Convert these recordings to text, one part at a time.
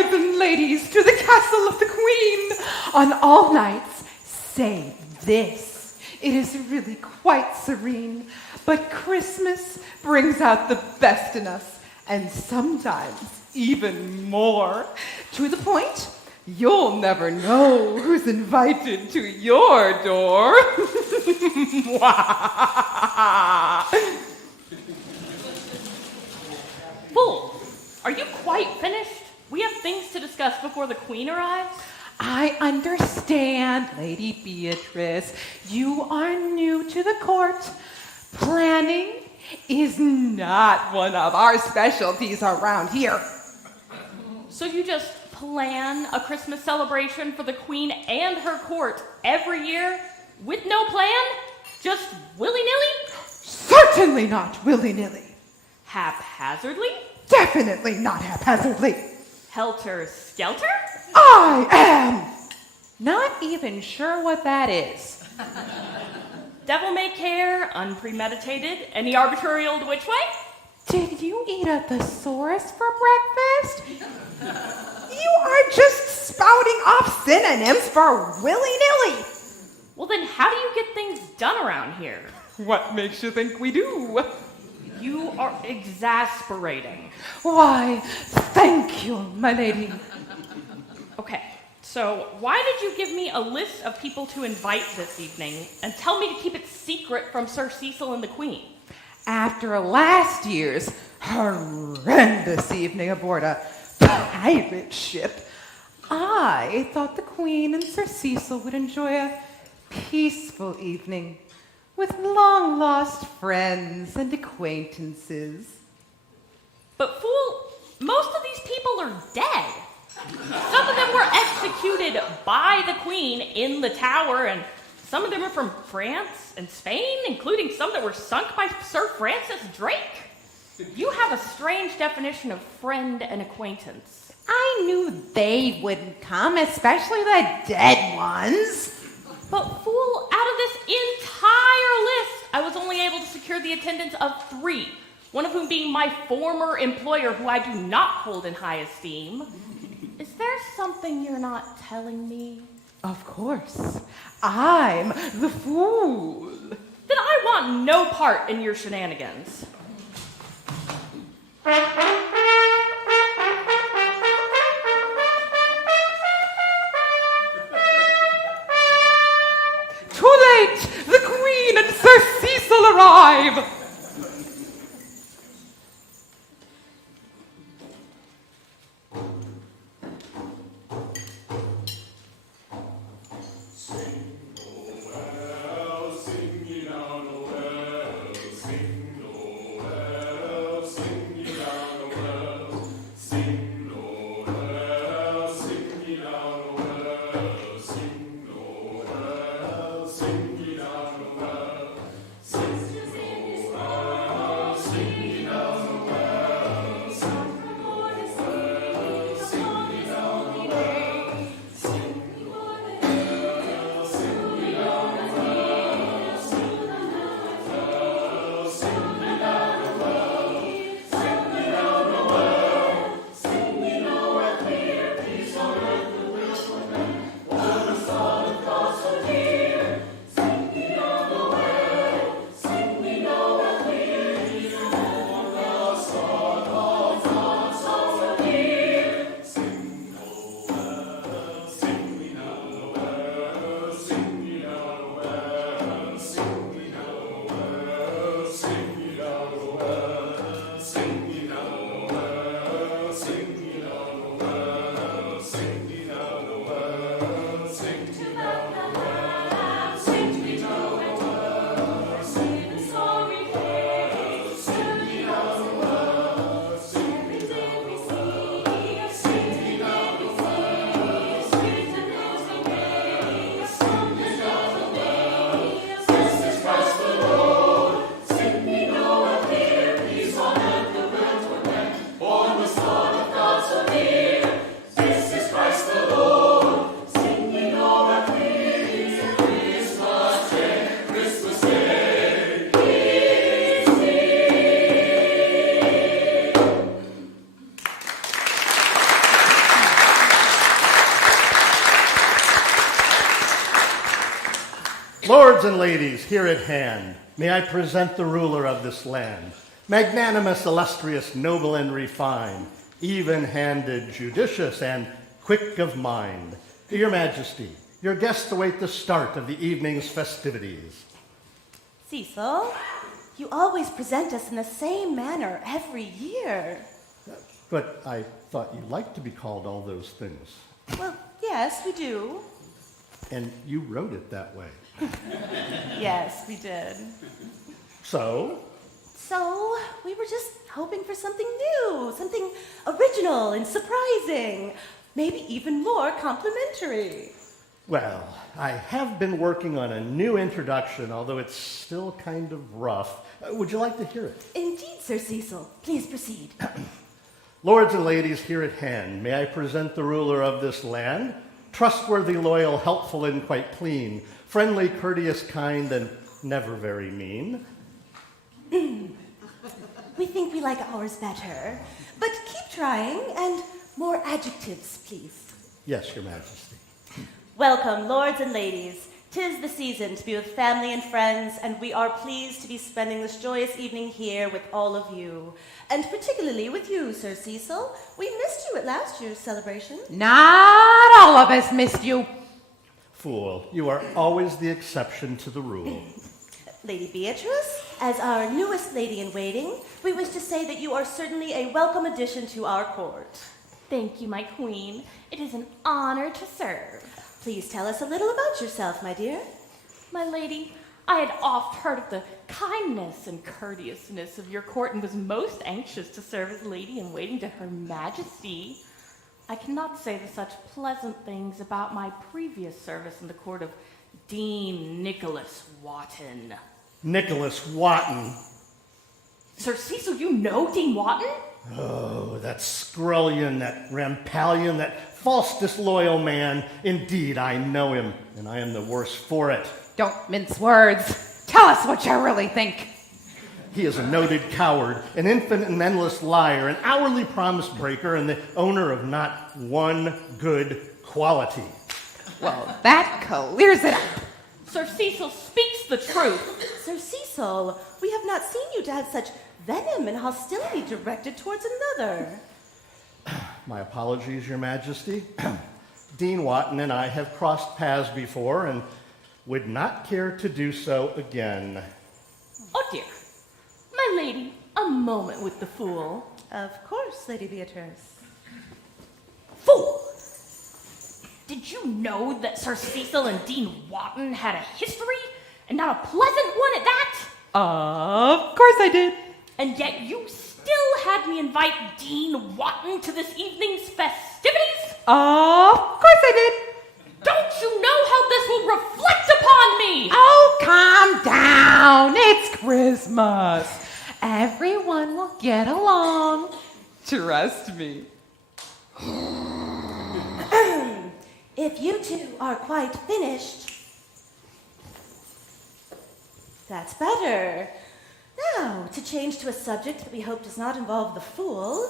lords and ladies, to the castle of the Queen. On all nights, save this. It is really quite serene, but Christmas brings out the best in us, and sometimes even more. To the point, you'll never know who's invited to your door. Fool, are you quite finished? We have things to discuss before the Queen arrives. I understand, Lady Beatrice. You are new to the court. Planning is not one of our specialties around here. So you just plan a Christmas celebration for the Queen and her court every year with no plan? Just willy-nilly? Certainly not willy-nilly. Haphazardly? Definitely not haphazardly. Helter-skelter? I am not even sure what that is. Devil-may-care, unpremeditated, any arbitrary old which way? Did you eat a thesaurus for breakfast? You are just spouting off synonyms for willy-nilly. Well, then how do you get things done around here? What makes you think we do? You are exasperating. Why, thank you, my lady. Okay, so why did you give me a list of people to invite this evening and tell me to keep it secret from Sir Cecil and the Queen? After last year's horrendous evening aboard a pirate ship, I thought the Queen and Sir Cecil would enjoy a peaceful evening with long-lost friends and acquaintances. But fool, most of these people are dead. Some of them were executed by the Queen in the Tower, and some of them are from France and Spain, including some that were sunk by Sir Francis Drake. You have a strange definition of friend and acquaintance. I knew they wouldn't come, especially the dead ones. But fool, out of this entire list, I was only able to secure the attendance of 3, one of whom being my former employer, who I do not hold in high esteem. Is there something you're not telling me? Of course. I'm the fool. Then I want no part in your shenanigans. Too late! The Queen and Sir Cecil arrive! Lords and ladies, here at hand, may I present the ruler of this land, magnanimous, illustrious, noble, and refined, even-handed, judicious, and quick of mind. Your Majesty, your guests await the start of the evening's festivities. Cecil, you always present us in the same manner every year. But I thought you liked to be called all those things. Well, yes, we do. And you wrote it that way. Yes, we did. So, We were just hoping for something new, something original and surprising, maybe even more complimentary. well, I have been working on a new introduction, although it's still kind of rough. Would you like to hear it? Indeed, Sir Cecil. Please proceed. Lords and ladies here at hand, may I present the ruler of this land, trustworthy, loyal, helpful, and quite clean, friendly, courteous, kind, and never very mean. We think we like ours better, but keep trying, and more adjectives, please. Yes, Your Majesty. Welcome, lords and ladies. 'Tis the season to be with family and friends, and we are pleased to be spending this joyous evening here with all of you. And particularly with you, Sir Cecil. We missed you at last year's celebration. Not all of us missed you. Fool, you are always the exception to the rule. Lady Beatrice, as our newest lady-in-waiting, we wish to say that you are certainly a welcome addition to our court. Thank you, my queen. It is an honor to serve. Please tell us a little about yourself, my dear. My lady, I had oft heard of the kindness and courteousness of your court and was most anxious to serve as lady-in-waiting to Her Majesty. I cannot say the such pleasant things about my previous service in the court of Dean Nicholas Wotton. Nicholas Wotton. Sir Cecil, you know Dean Wotton? Oh, that scullion, that rampallion, that false, disloyal man. Indeed, I know him, and I am the worse for it. Don't mince words. Tell us what you really think. He is a noted coward, an infinite and endless liar, an hourly promise breaker, and the owner of not one good quality. Well, that clears it up. Sir Cecil speaks the truth. Sir Cecil, we have not seen you to have such venom and hostility directed towards another. My apologies, Your Majesty. Dean Wotton and I have crossed paths before and would not care to do so again. Oh dear. My lady, a moment with the fool. Of course, Lady Beatrice. Fool! Did you know that Sir Cecil and Dean Wotton had a history, and not a pleasant one at that? Of course I did. And yet you still had me invite Dean Wotton to this evening's festivities? Of course I did. Don't you know how this will reflect upon me? Oh, calm down. It's Christmas. Everyone will get along. Trust me. If you two are quite finished, that's better. Now, to change to a subject that we hope does not involve the fool,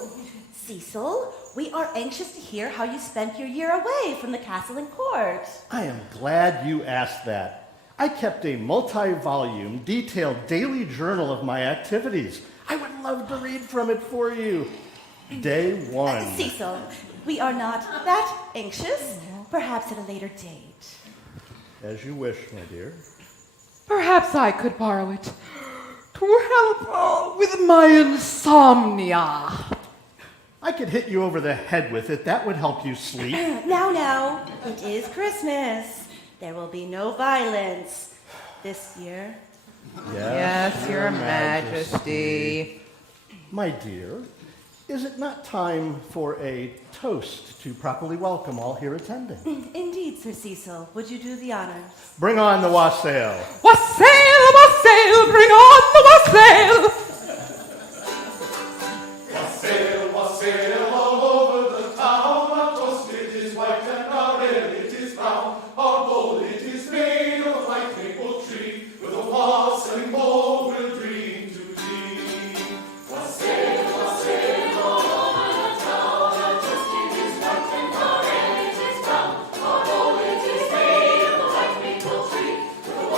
Cecil, we are anxious to hear how you spent your year away from the castle and court. I am glad you asked that. I kept a multi-volume, detailed daily journal of my activities. I would love to read from it for you. Day one. Cecil, we are not that anxious. Perhaps at a later date. As you wish, my dear. Perhaps I could borrow it to help with my insomnia. I could hit you over the head with it. That would help you sleep. Now, it is Christmas. There will be no violence this year. Yes, Your Majesty. My dear, is it not time for a toast to properly welcome all here attending? Indeed, Sir Cecil. Would you do the honors? Bring on the wassail. Wassail, wassail, bring on the wassail. Wassail, wassail, all over the town. Our toast it is white and our ale it is brown. Our bowl it is made of a white maple tree, with a wassailing bowl we'll drink to thee. Wassail, wassail, all over the town. Our toast it is white and our ale it is brown. Our bowl it is made of a white maple tree, with a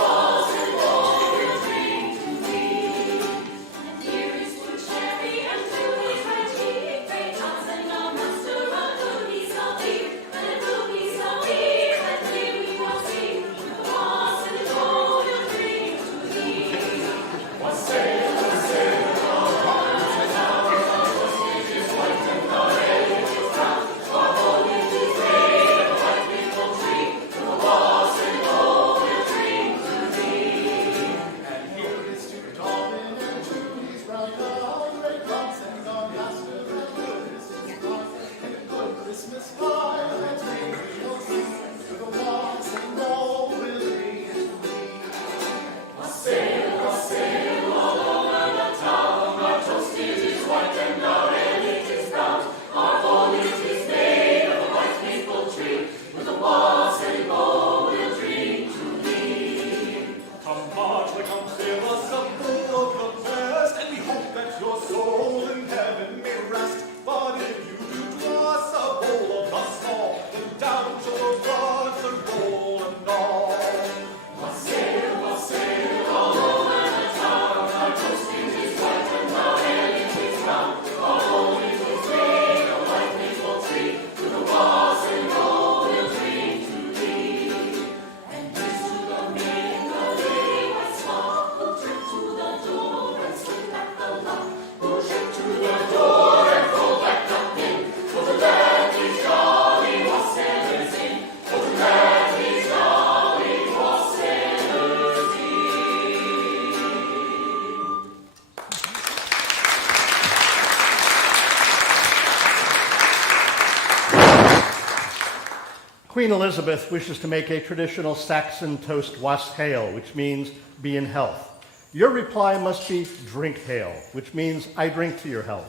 Queen Elizabeth wishes to make a traditional Saxon toast wassail, which means be in health. Your reply must be drink hail, which means I drink to your health.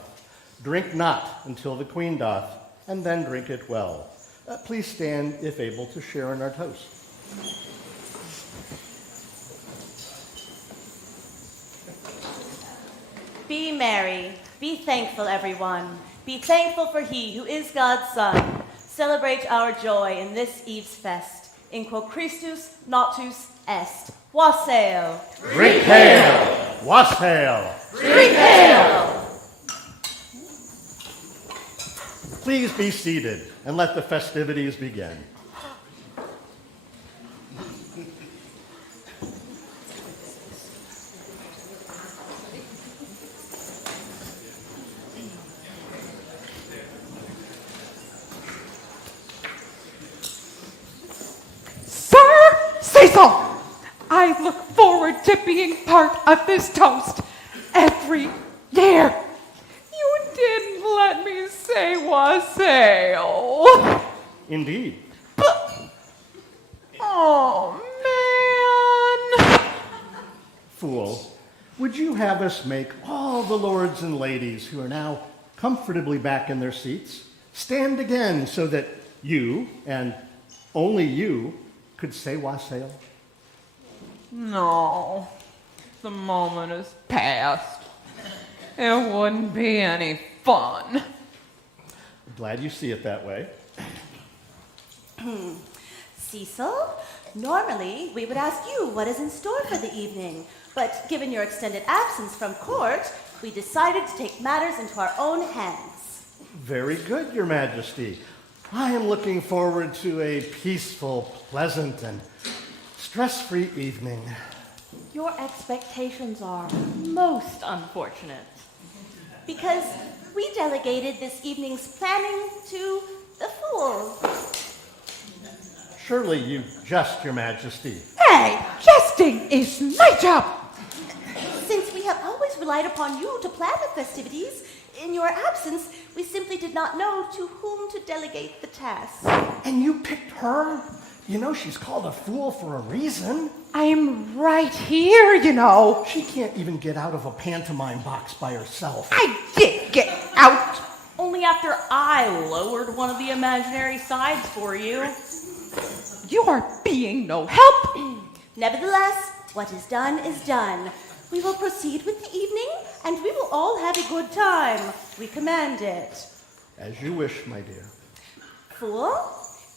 Drink not until the Queen doth, and then drink it well. Please stand if able to share in our toast. Be merry, be thankful, everyone. Be thankful for he who is God's Son. Celebrate our joy in this Eve's fest. In quo Christus natus est. Wassail. Drink hail! Wassail! Drink hail! Please be seated and let the festivities begin. Sir Cecil, I look forward to being part of this toast every year. You didn't let me say wassail. Indeed. Oh, man. Fool, would you have us make all the lords and ladies who are now comfortably back in their seats stand again so that you, and only you, could say wassail? No, the moment is past. It wouldn't be any fun. Glad you see it that way. Cecil, normally we would ask you what is in store for the evening, but given your extended absence from court, we decided to take matters into our own hands. Very good, Your Majesty. I am looking forward to a peaceful, pleasant, and stress-free evening. Your expectations are most unfortunate. Because we delegated this evening's planning to the Fool. Surely you jest, Your Majesty. Hey, jesting is my job. Since we have always relied upon you to plan the festivities, in your absence, we simply did not know to whom to delegate the task. And you picked her? You know she's called a fool for a reason. I'm right here, you know. She can't even get out of a pantomime box by herself. I did get out. Only after I lowered one of the imaginary sides for you. You are being no help. Nevertheless, what is done is done. We will proceed with the evening, and we will all have a good time. We command it. As you wish, my dear. Fool,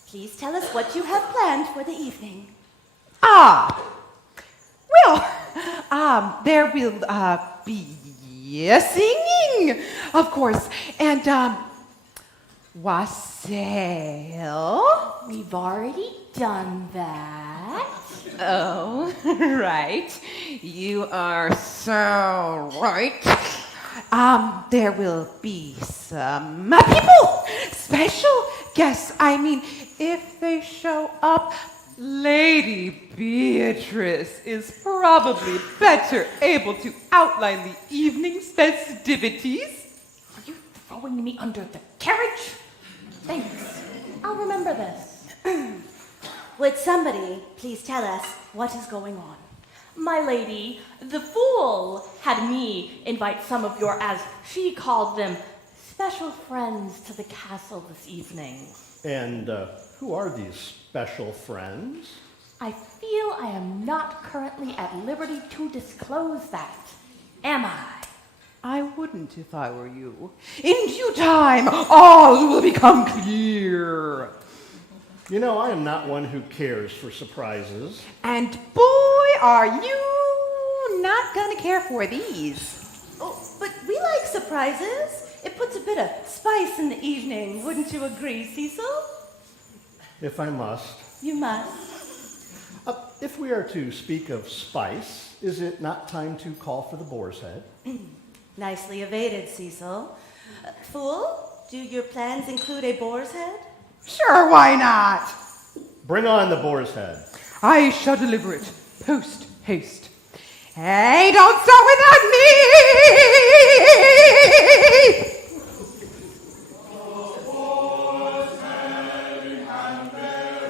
please tell us what you have planned for the evening. There will be singing, of course, and wassail. We've already done that. Oh, right. You are so right. There will be some people, special guests. I mean, if they show up, Lady Beatrice is probably better able to outline the evening's festivities. Are you throwing me under the carriage? Thanks. I'll remember this. Would somebody please tell us what is going on? My lady, the Fool had me invite some of your, as she called them, special friends to the castle this evening. And who are these special friends? I feel I am not currently at liberty to disclose that. Am I? I wouldn't if I were you. In due time, all will become clear. You know, I am not one who cares for surprises. And boy, are you not gonna care for these. Oh, but we like surprises. It puts a bit of spice in the evening. Wouldn't you agree, Cecil? If I must. You must. If we are to speak of spice, is it not time to call for the boar's head? Nicely evaded, Cecil. Fool, do your plans include a boar's head? Sure, why not? Bring on the boar's head. I shall deliver it post haste. Hey, don't start without me! The boar's head in hand bearing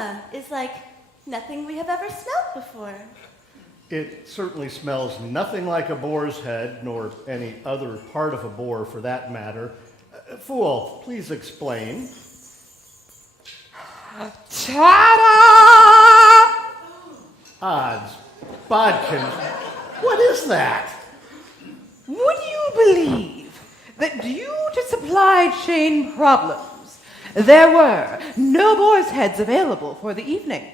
aroma is like nothing we have ever smelled before. It certainly smells nothing like a boar's head, nor any other part of a boar for that matter. Fool, please explain. Ta-da! Odds, bodkins, what is that? Would you believe that due to supply chain problems, there were no boar's heads available for the evening?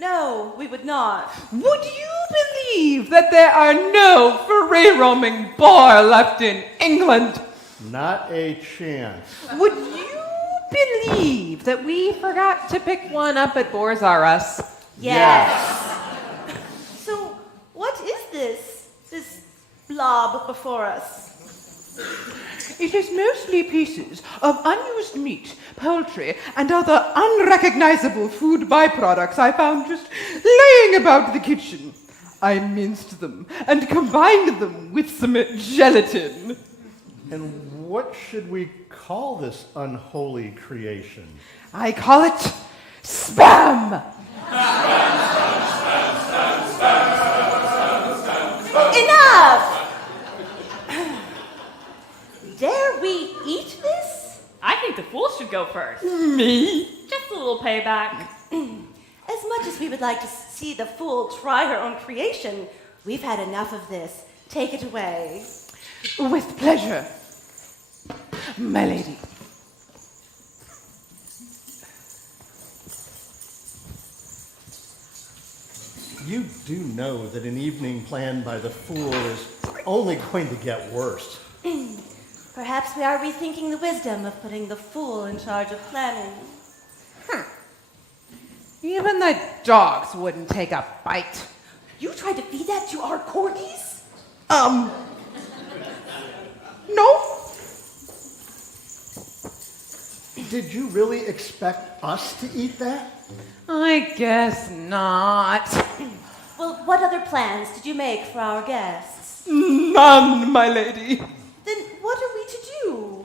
No, we would not. Would you believe that there are no free-roaming boar left in England? Not a chance. Would you believe that we forgot to pick one up at Boars R Us? Yes. So, what is this blob before us? It is mostly pieces of unused meat, poultry, and other unrecognizable food byproducts I found just laying about the kitchen. I minced them and combined them with some gelatin. And what should we call this unholy creation? I call it spam. Enough! Dare we eat this? I think the fool should go first. Me? Just a little payback. As much as we would like to see the fool try her own creation, we've had enough of this. Take it away. With pleasure, my lady. You do know that an evening planned by the fool is only going to get worse. Perhaps we are rethinking the wisdom of putting the fool in charge of planning. Even the dogs wouldn't take a bite. You tried to feed that to our corgis? No. Did you really expect us to eat that? I guess not. Well, what other plans did you make for our guests? None, my lady. Then what are we to do?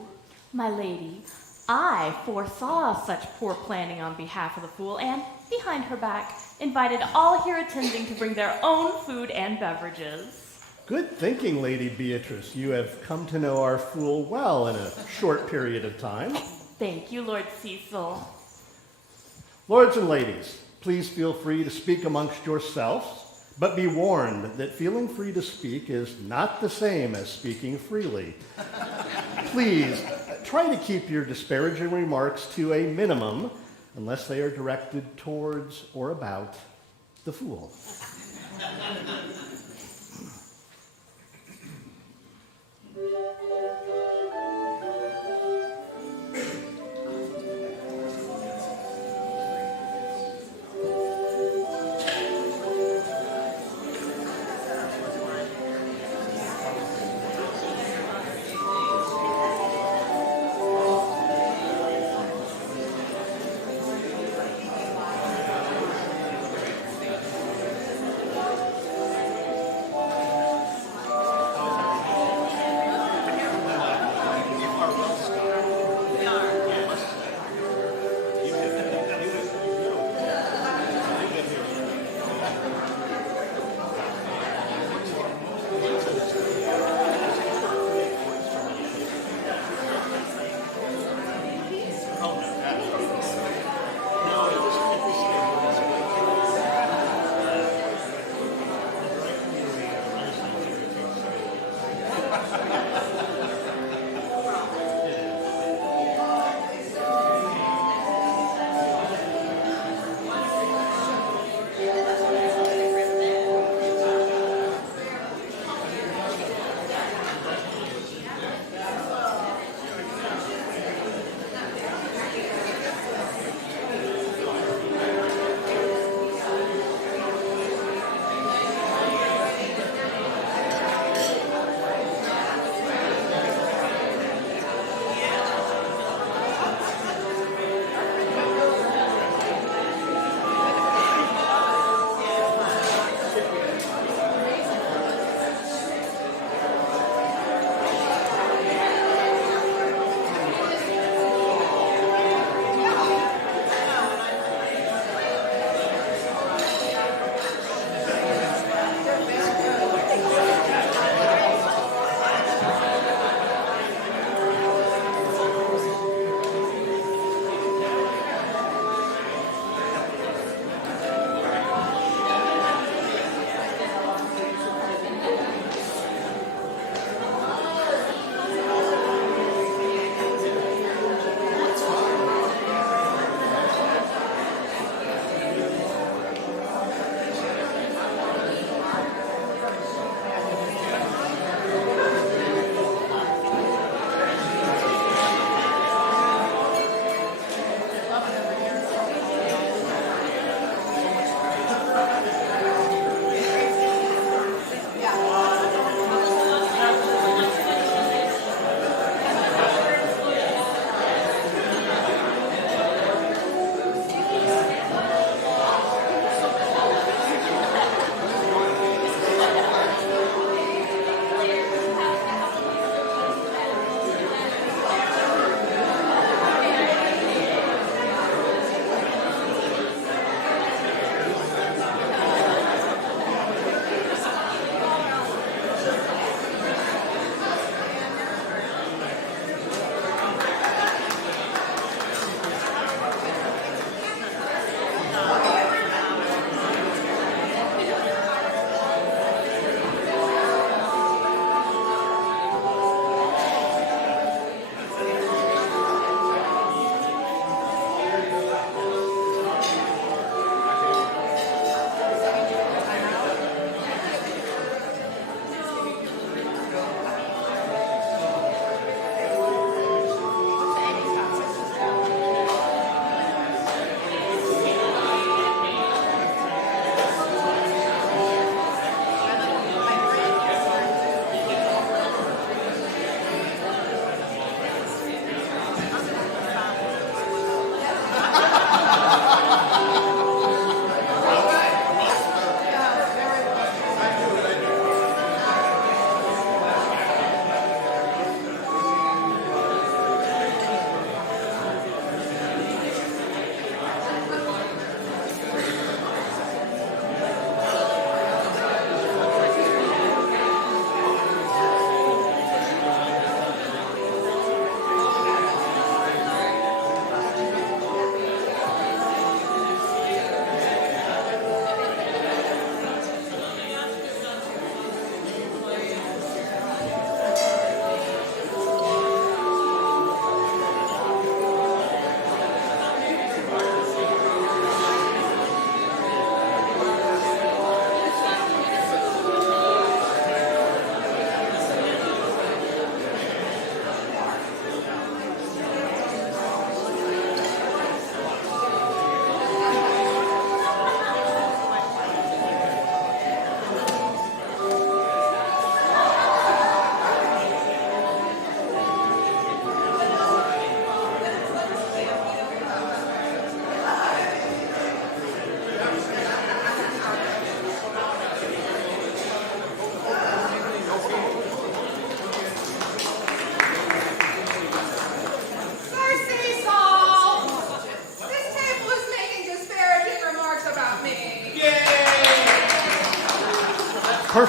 My lady, I foresaw such poor planning on behalf of the fool and, behind her back, invited all here attending to bring their own food and beverages. Good thinking, Lady Beatrice. You have come to know our fool well in a short period of time. Thank you, Lord Cecil. Lords and ladies, please feel free to speak amongst yourselves, but be warned that feeling free to speak is not the same as speaking freely. Please, try to keep your disparaging remarks to a minimum, unless they are directed towards or about the fool.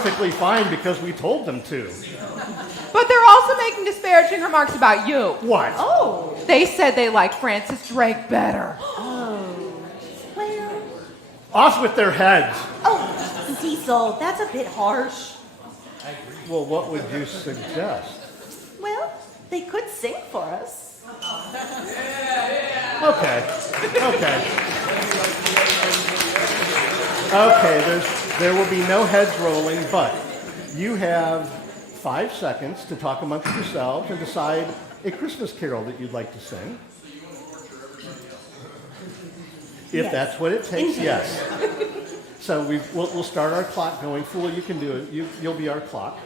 perfectly fine because we told them to. But they're also making disparaging remarks about you. What? Oh, They said they like Francis Drake better. well, Off with their heads. oh, Cecil, that's a bit harsh. Well, what would you suggest? Well, they could sing for us. Okay, there will be no heads rolling, but you have 5 seconds to talk amongst yourselves and decide a Christmas carol that you'd like to sing. If Yes. that's what it takes, yes. So we'll start our clock going. Fool, you can do it. You'll be our clock.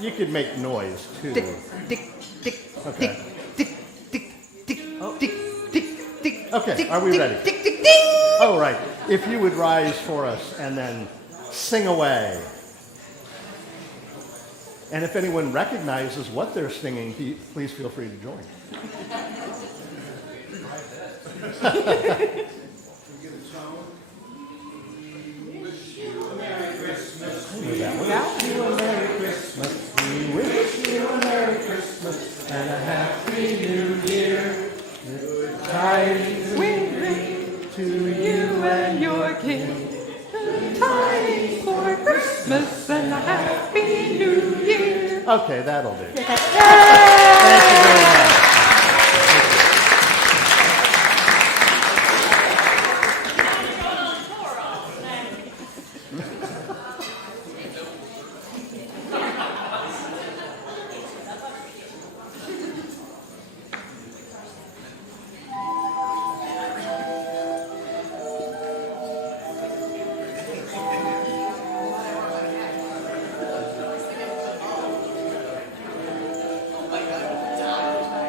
You could make noise, too. Dick, dick, dick, Okay. dick, dick, dick, dick, dick, dick, dick. Okay, dick, are we dick, ready? Dick, dick, ding! All right. If you would rise for us and then sing away. And if anyone recognizes what they're singing, please feel free to join. We wish you a Merry Christmas and a Happy New Year. Good tidings We bring to you and your king good tidings for Christmas and a Happy New Year. Okay, that'll do. Yay! Thank you very much.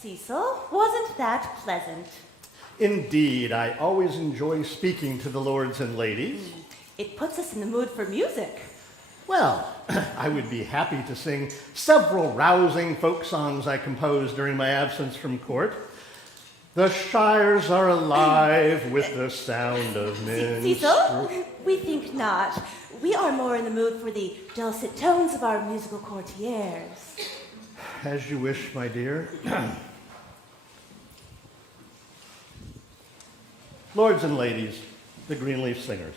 Cecil, wasn't that pleasant? Indeed, I always enjoy speaking to the lords and ladies. It puts us in the mood for music. Well, I would be happy to sing several rousing folk songs I composed during my absence from court. The shires are alive with the sound of men. Cecil, we think not. We are more in the mood for the dulcet tones of our musical courtiers. As you wish, my dear. Lords and ladies, the Greenleaf Singers.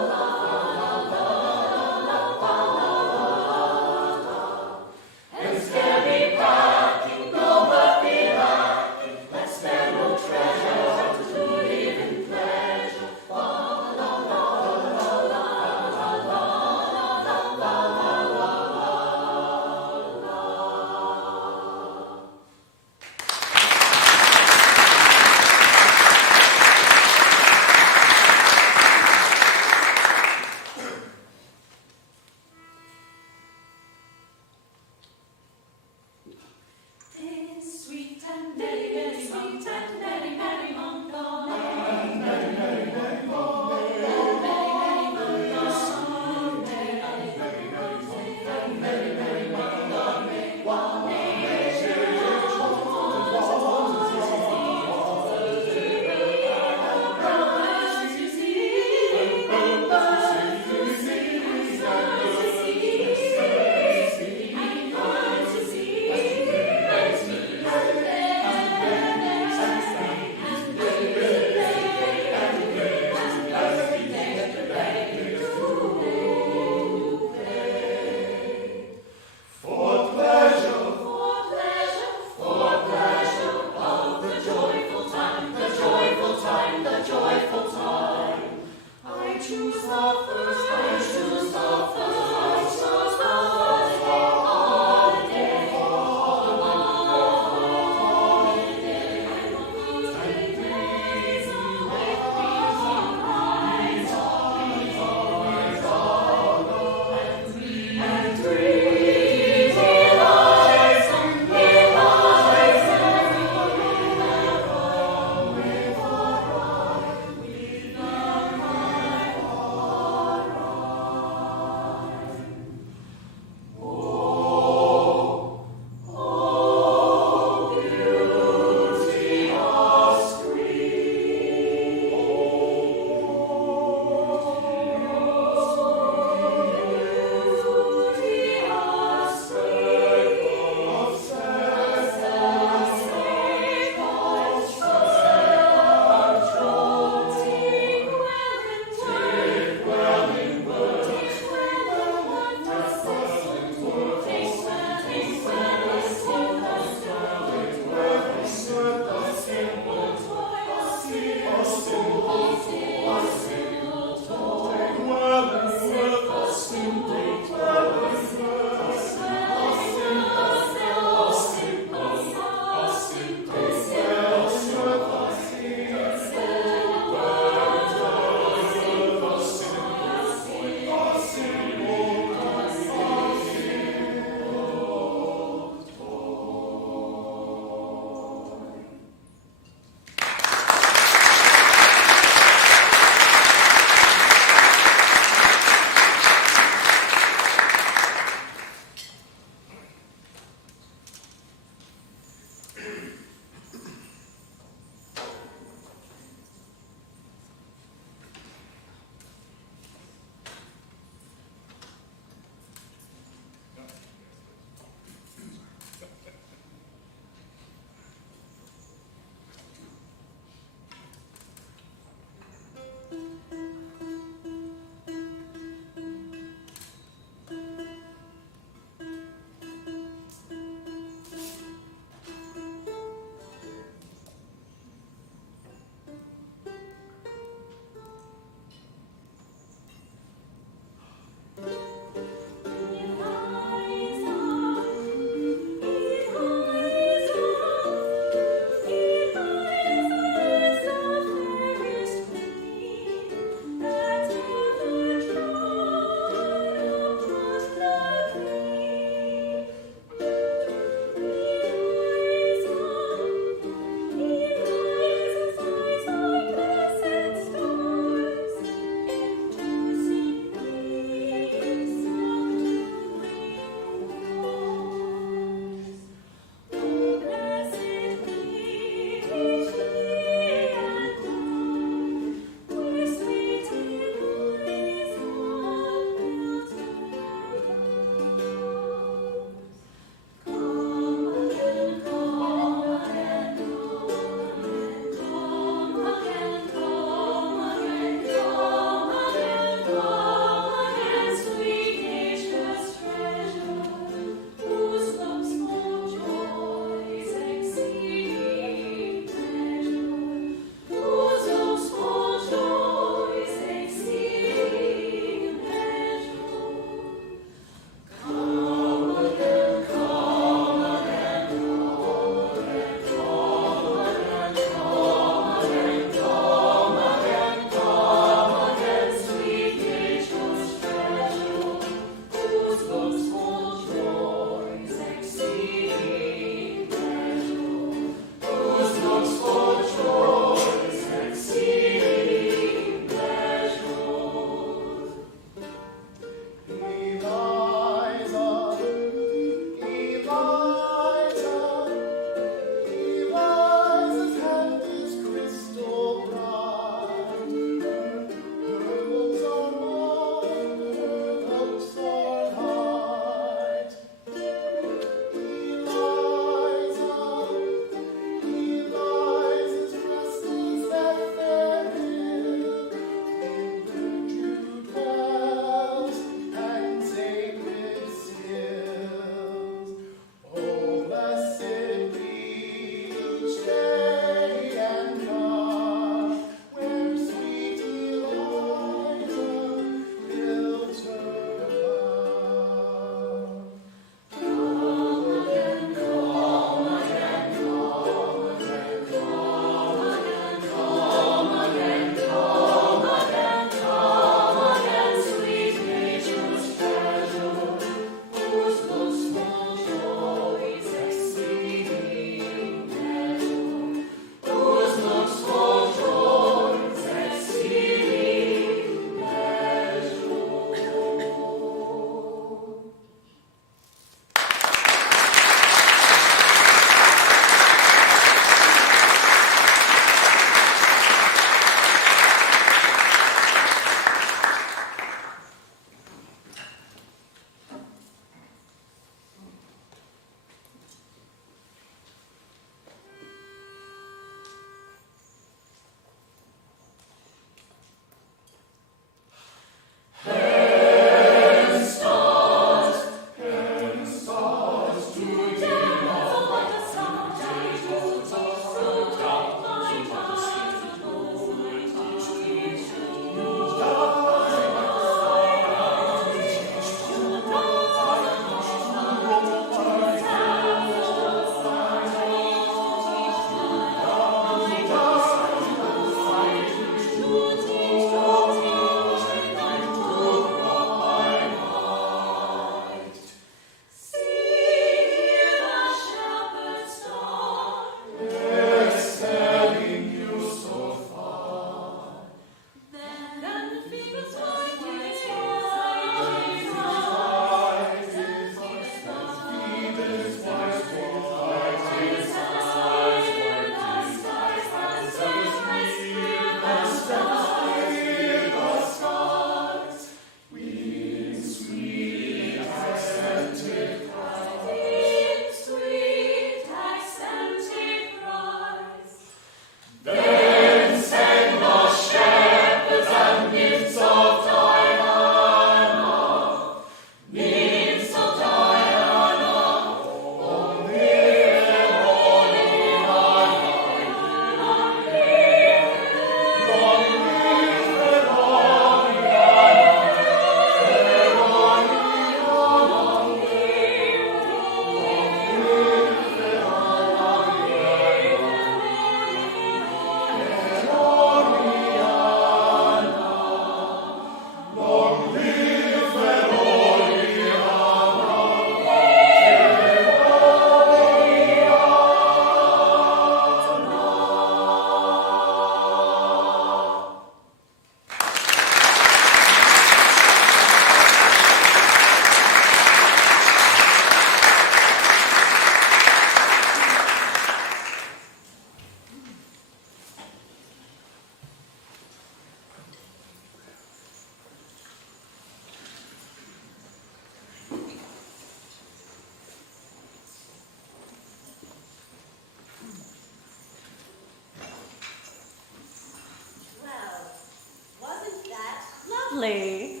lovely.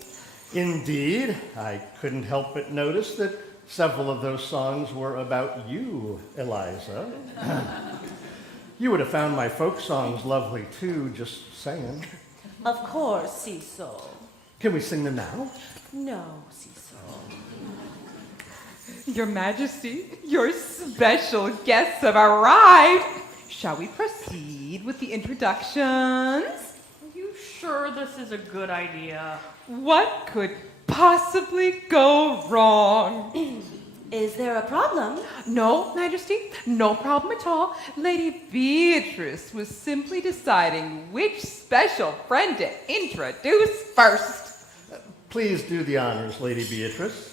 Indeed, I couldn't help but notice that several of those songs were about you, Eliza. You would have found my folk songs lovely too, just saying. Of course, Cecil. Can we sing them now? No, Cecil. Your Majesty, your special guests have arrived. Shall we proceed with the introductions? Are you sure this is a good idea? What could possibly go wrong? Is there a problem? No, Majesty, no problem at all. Lady Beatrice was simply deciding which special friend to introduce first. Please do the honors, Lady Beatrice.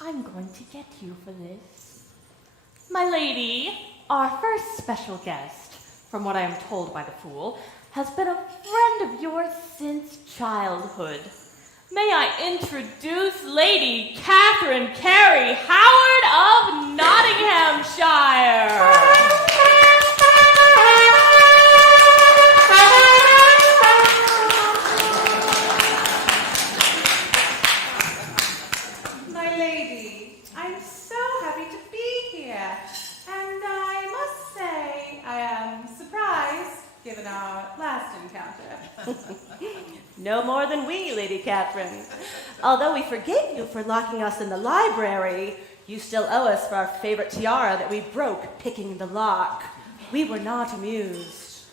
I'm going to get you for this. My lady, our first special guest, from what I am told by the fool, has been a friend of yours since childhood. May I introduce Lady Catherine Carey Howard of Nottinghamshire. My lady, I'm so happy to be here. And I must say, I am surprised, given our last encounter. No more than we, Lady Catherine. Although we forgave you for locking us in the library, you still owe us for our favorite tiara that we broke picking the lock. We were not amused.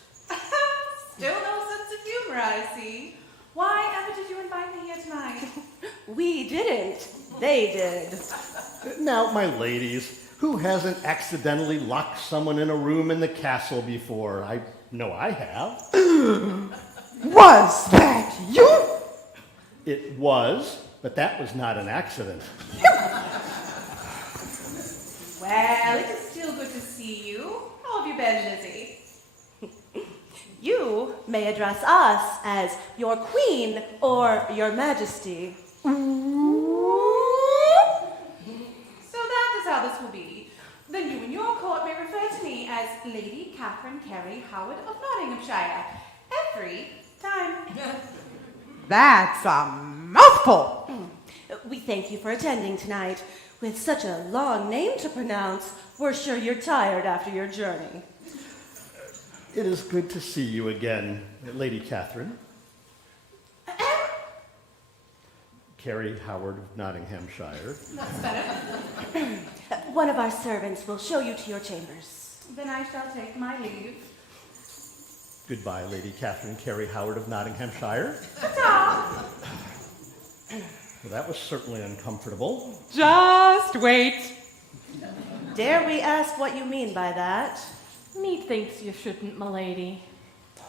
Still no sense of humor, I see. Why ever did you invite me here tonight? We didn't. They did. Now, my ladies, who hasn't accidentally locked someone in a room in the castle before? I know I have. Was that you? It was, but that was not an accident. Well, it is still good to see you. How have you been, Lizzie? You may address us as your queen or your majesty. So that is how this will be. Then you and your court may refer to me as Lady Catherine Carey Howard of Nottinghamshire. Every time. That's a mouthful. We thank you for attending tonight. With such a long name to pronounce, we're sure you're tired after your journey. It is good to see you again, Lady Catherine. Carey Howard of Nottinghamshire. That's better. One of our servants will show you to your chambers. Then I shall take my leave. Goodbye, Lady Catherine Carey Howard of Nottinghamshire. Ta-ta! Well, that was certainly uncomfortable. Just wait. Dare we ask what you mean by that? Methinks you shouldn't, my lady.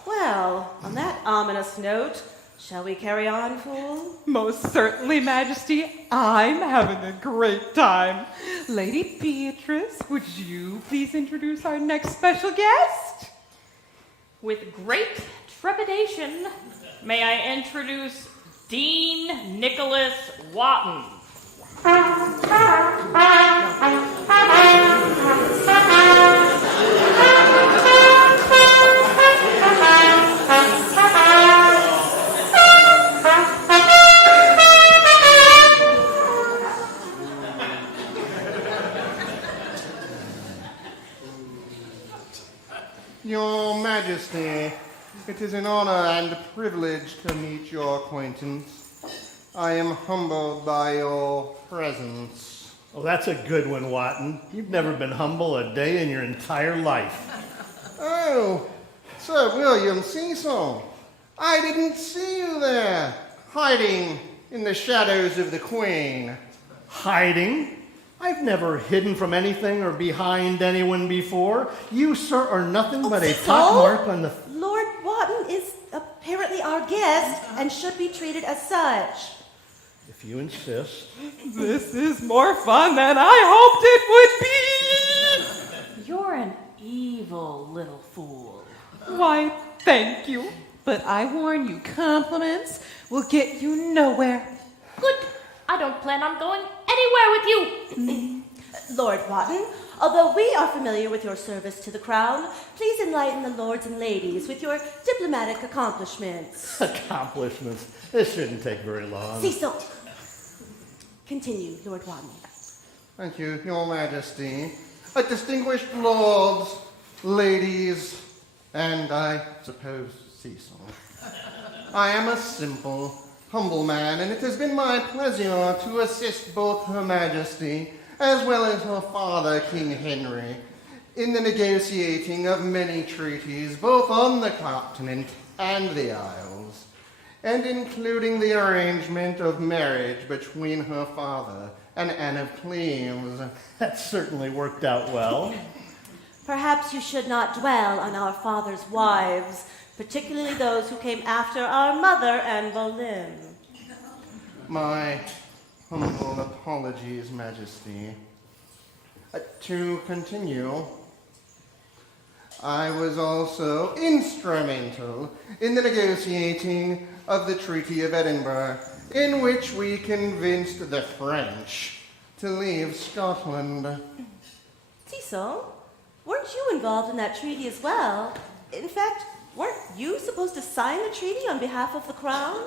Well, on that ominous note, shall we carry on, fool? Most certainly, Majesty. I'm having a great time. Lady Beatrice, would you please introduce our next special guest? With great trepidation, may I introduce Dean Nicholas Wotton. Your Majesty, it is an honor and privilege to meet your acquaintance. I am humbled by your presence. Oh, that's a good one, Watton. You've never been humble a day in your entire life. Oh, Sir William Cecil, I didn't see you there, hiding in the shadows of the Queen. Hiding? I've never hidden from anything or behind anyone before. You, sir, are nothing but a Cecil? pockmark on the... Lord Wotton is apparently our guest and should be treated as such. If you insist. This is more fun than I hoped it would be. You're an evil little fool. Why, thank you. But I warn you, compliments will get you nowhere. Good. I don't plan on going anywhere with you. Lord Wotton, Although we are familiar with your service to the crown, please enlighten the lords and ladies with your diplomatic accomplishments. Accomplishments. This shouldn't take very long. Cecil. Continue, Lord Watney. Thank you, Your Majesty. Distinguished lords, ladies, and I suppose Cecil. I am a simple, humble man, and it has been my pleasure to assist both Her Majesty as well as her father, King Henry, in the negotiating of many treaties, both on the continent and the Isles, and including the arrangement of marriage between her father and Anne of Cleves. That certainly worked out well. Perhaps you should not dwell on our father's wives, particularly those who came after our mother, Anne Boleyn. My humble apologies, Majesty. To continue, I was also instrumental in the negotiating of the Treaty of Edinburgh, in which we convinced the French to leave Scotland. Cecil, weren't you involved in that treaty as well? In fact, weren't you supposed to sign the treaty on behalf of the crown?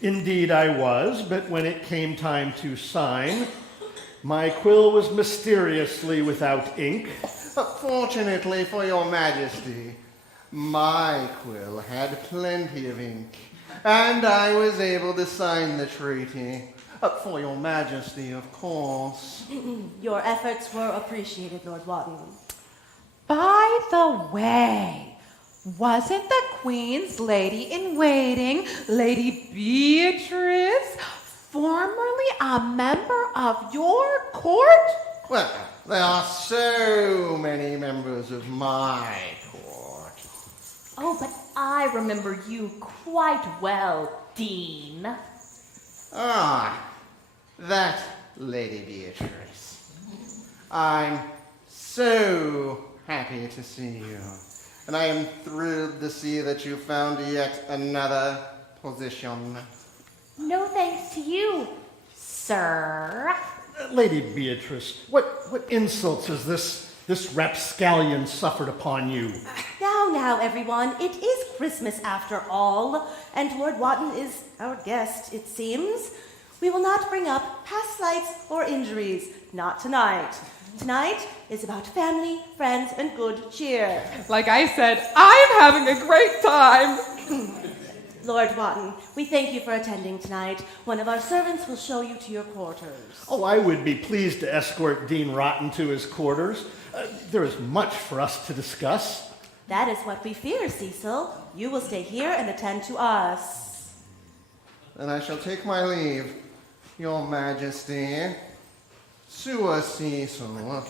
Indeed I was, but when it came time to sign, my quill was mysteriously without ink. Fortunately for Your Majesty, my quill had plenty of ink, and I was able to sign the treaty. For Your Majesty, of course. Your efforts were appreciated, Lord Wotton. By the way, wasn't the Queen's lady-in-waiting, Lady Beatrice, formerly a member of your court? Well, there are so many members of my court. Oh, but I remember you quite well, Dean. Ah, that Lady Beatrice. I'm so happy to see you. And I am thrilled to see that you found yet another position. No thanks to you, sir. Lady Beatrice, what insults has this rapscallion suffered upon you? Now, everyone, it is Christmas after all, and Lord Wotton is our guest, it seems. We will not bring up past slights or injuries, not tonight. Tonight is about family, friends, and good cheer. Like I said, I'm having a great time. Lord Wotton, we thank you for attending tonight. One of our servants will show you to your quarters. Oh, I would be pleased to escort Dean Rotten to his quarters. There is much for us to discuss. That is what we fear, Cecil. You will stay here and attend to us. Then I shall take my leave, Your Majesty. Sua Cecil.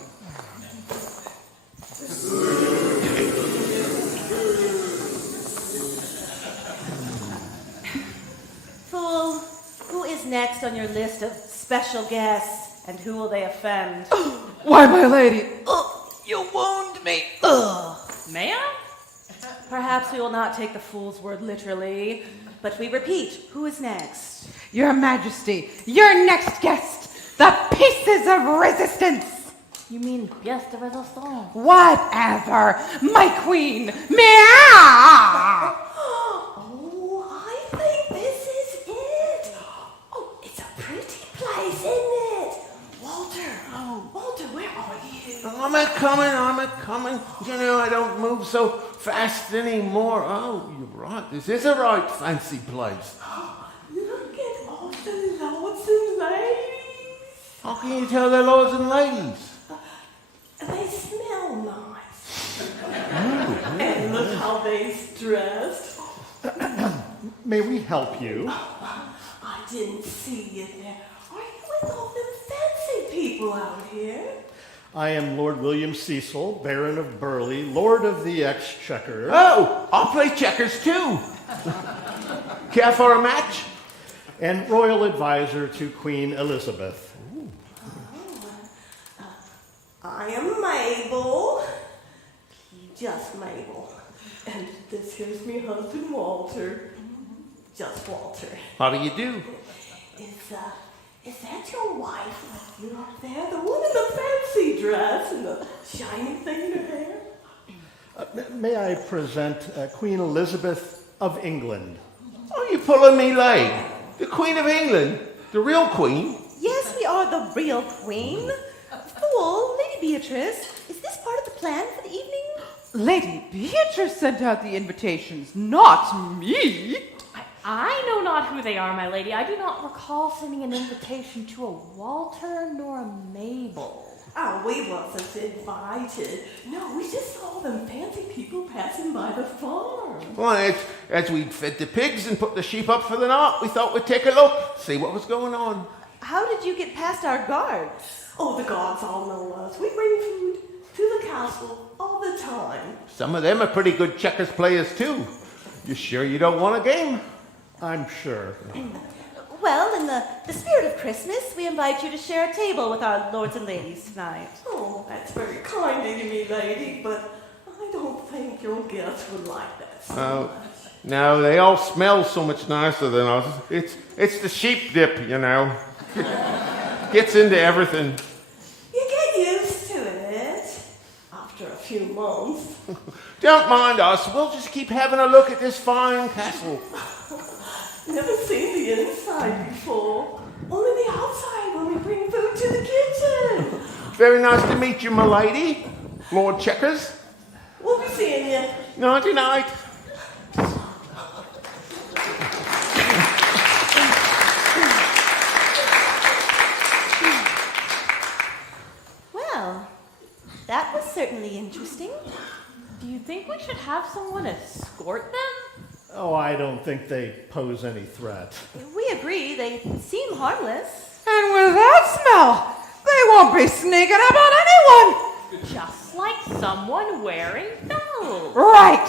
Fool, who is next on your list of special guests, and who will they offend? Why, my lady, you wound me. Ma'am? Perhaps we will not take the fool's word literally, but we repeat, who is next? Your Majesty, your next guest, the pieces of resistance. You mean pièce de résistance? Whatever, my queen. Meow. Oh, I think this is it. Oh, it's a pretty place, isn't it? Walter, where are you? I'm a coming. You know, I don't move so fast anymore. Oh, you're right. This is a right fancy place. Look at all the lords and ladies. How can you tell they're lords and ladies? They smell nice. And look how they're dressed. May we help you? I didn't see you there. Are you with all them fancy people out here? I am Lord William Cecil, Baron of Burleigh, Lord of the Exchequer. Oh, I'll play checkers too. Care for a match? And Royal Advisor to Queen Elizabeth. I am Mabel. Just Mabel. And this here's me husband Walter. Just Walter. How do you do? Is Is that your wife with you up there? The one in the fancy dress and the shiny thing in her hair? May I present Queen Elizabeth of England? Oh, you pulling me leg? The Queen of England? The real Queen? Yes, we are the real queen. Fool, Lady Beatrice, is this part of the plan for the evening? Lady Beatrice sent out the invitations, not me. I know not who they are, my lady. I do not recall sending an invitation to a Walter nor a Mabel. Oh, we wasn't invited. No, we just saw them fancy people passing by the farm. Well, as we'd fed the pigs and put the sheep up for the night, we thought we'd take a look, see what was going on. How did you get past our guards? Oh, the guards all know us. We bring food to the castle all the time. Some of them are pretty good checkers players too. You sure you don't want a game? I'm sure. Well, in the spirit of Christmas, we invite you to share a table with our lords and ladies tonight. Oh, that's very kind of you, lady, but I don't think your guests would like that so much. No, they all smell so much nicer than us. It's the sheep dip, you know. Gets into everything. You get used to it after a few months. Don't mind us. We'll just keep having a look at this fine castle. Never seen the inside before. Only the outside when we bring food to the kitchen. Very nice to meet you, my lady. Lord Checkers. We'll be seeing you. Nighty night. Well, that was certainly interesting. Do you think we should have someone escort them? Oh, I don't think they pose any threat. We agree, they seem harmless. And with that smell, they won't be sneaking up on anyone. Just like someone wearing bells. Right.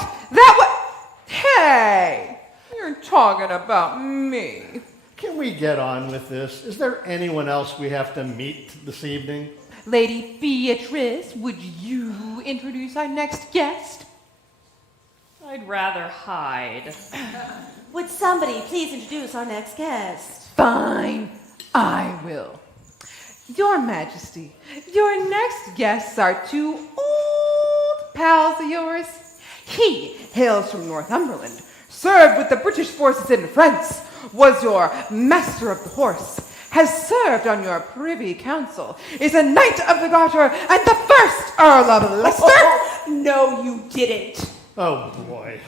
Hey, you're talking about me. Can we get on with this? Is there anyone else we have to meet this evening? Lady Beatrice, would you introduce our next guest? I'd rather hide. Would somebody please introduce our next guest? Fine, I will. Your Majesty, your next guests are two old pals of yours. He hails from Northumberland, served with the British forces in France, was your master of the horse, has served on your privy council, is a knight of the garter, and the first Earl of Leicester. Oh, no, you didn't. Oh, boy.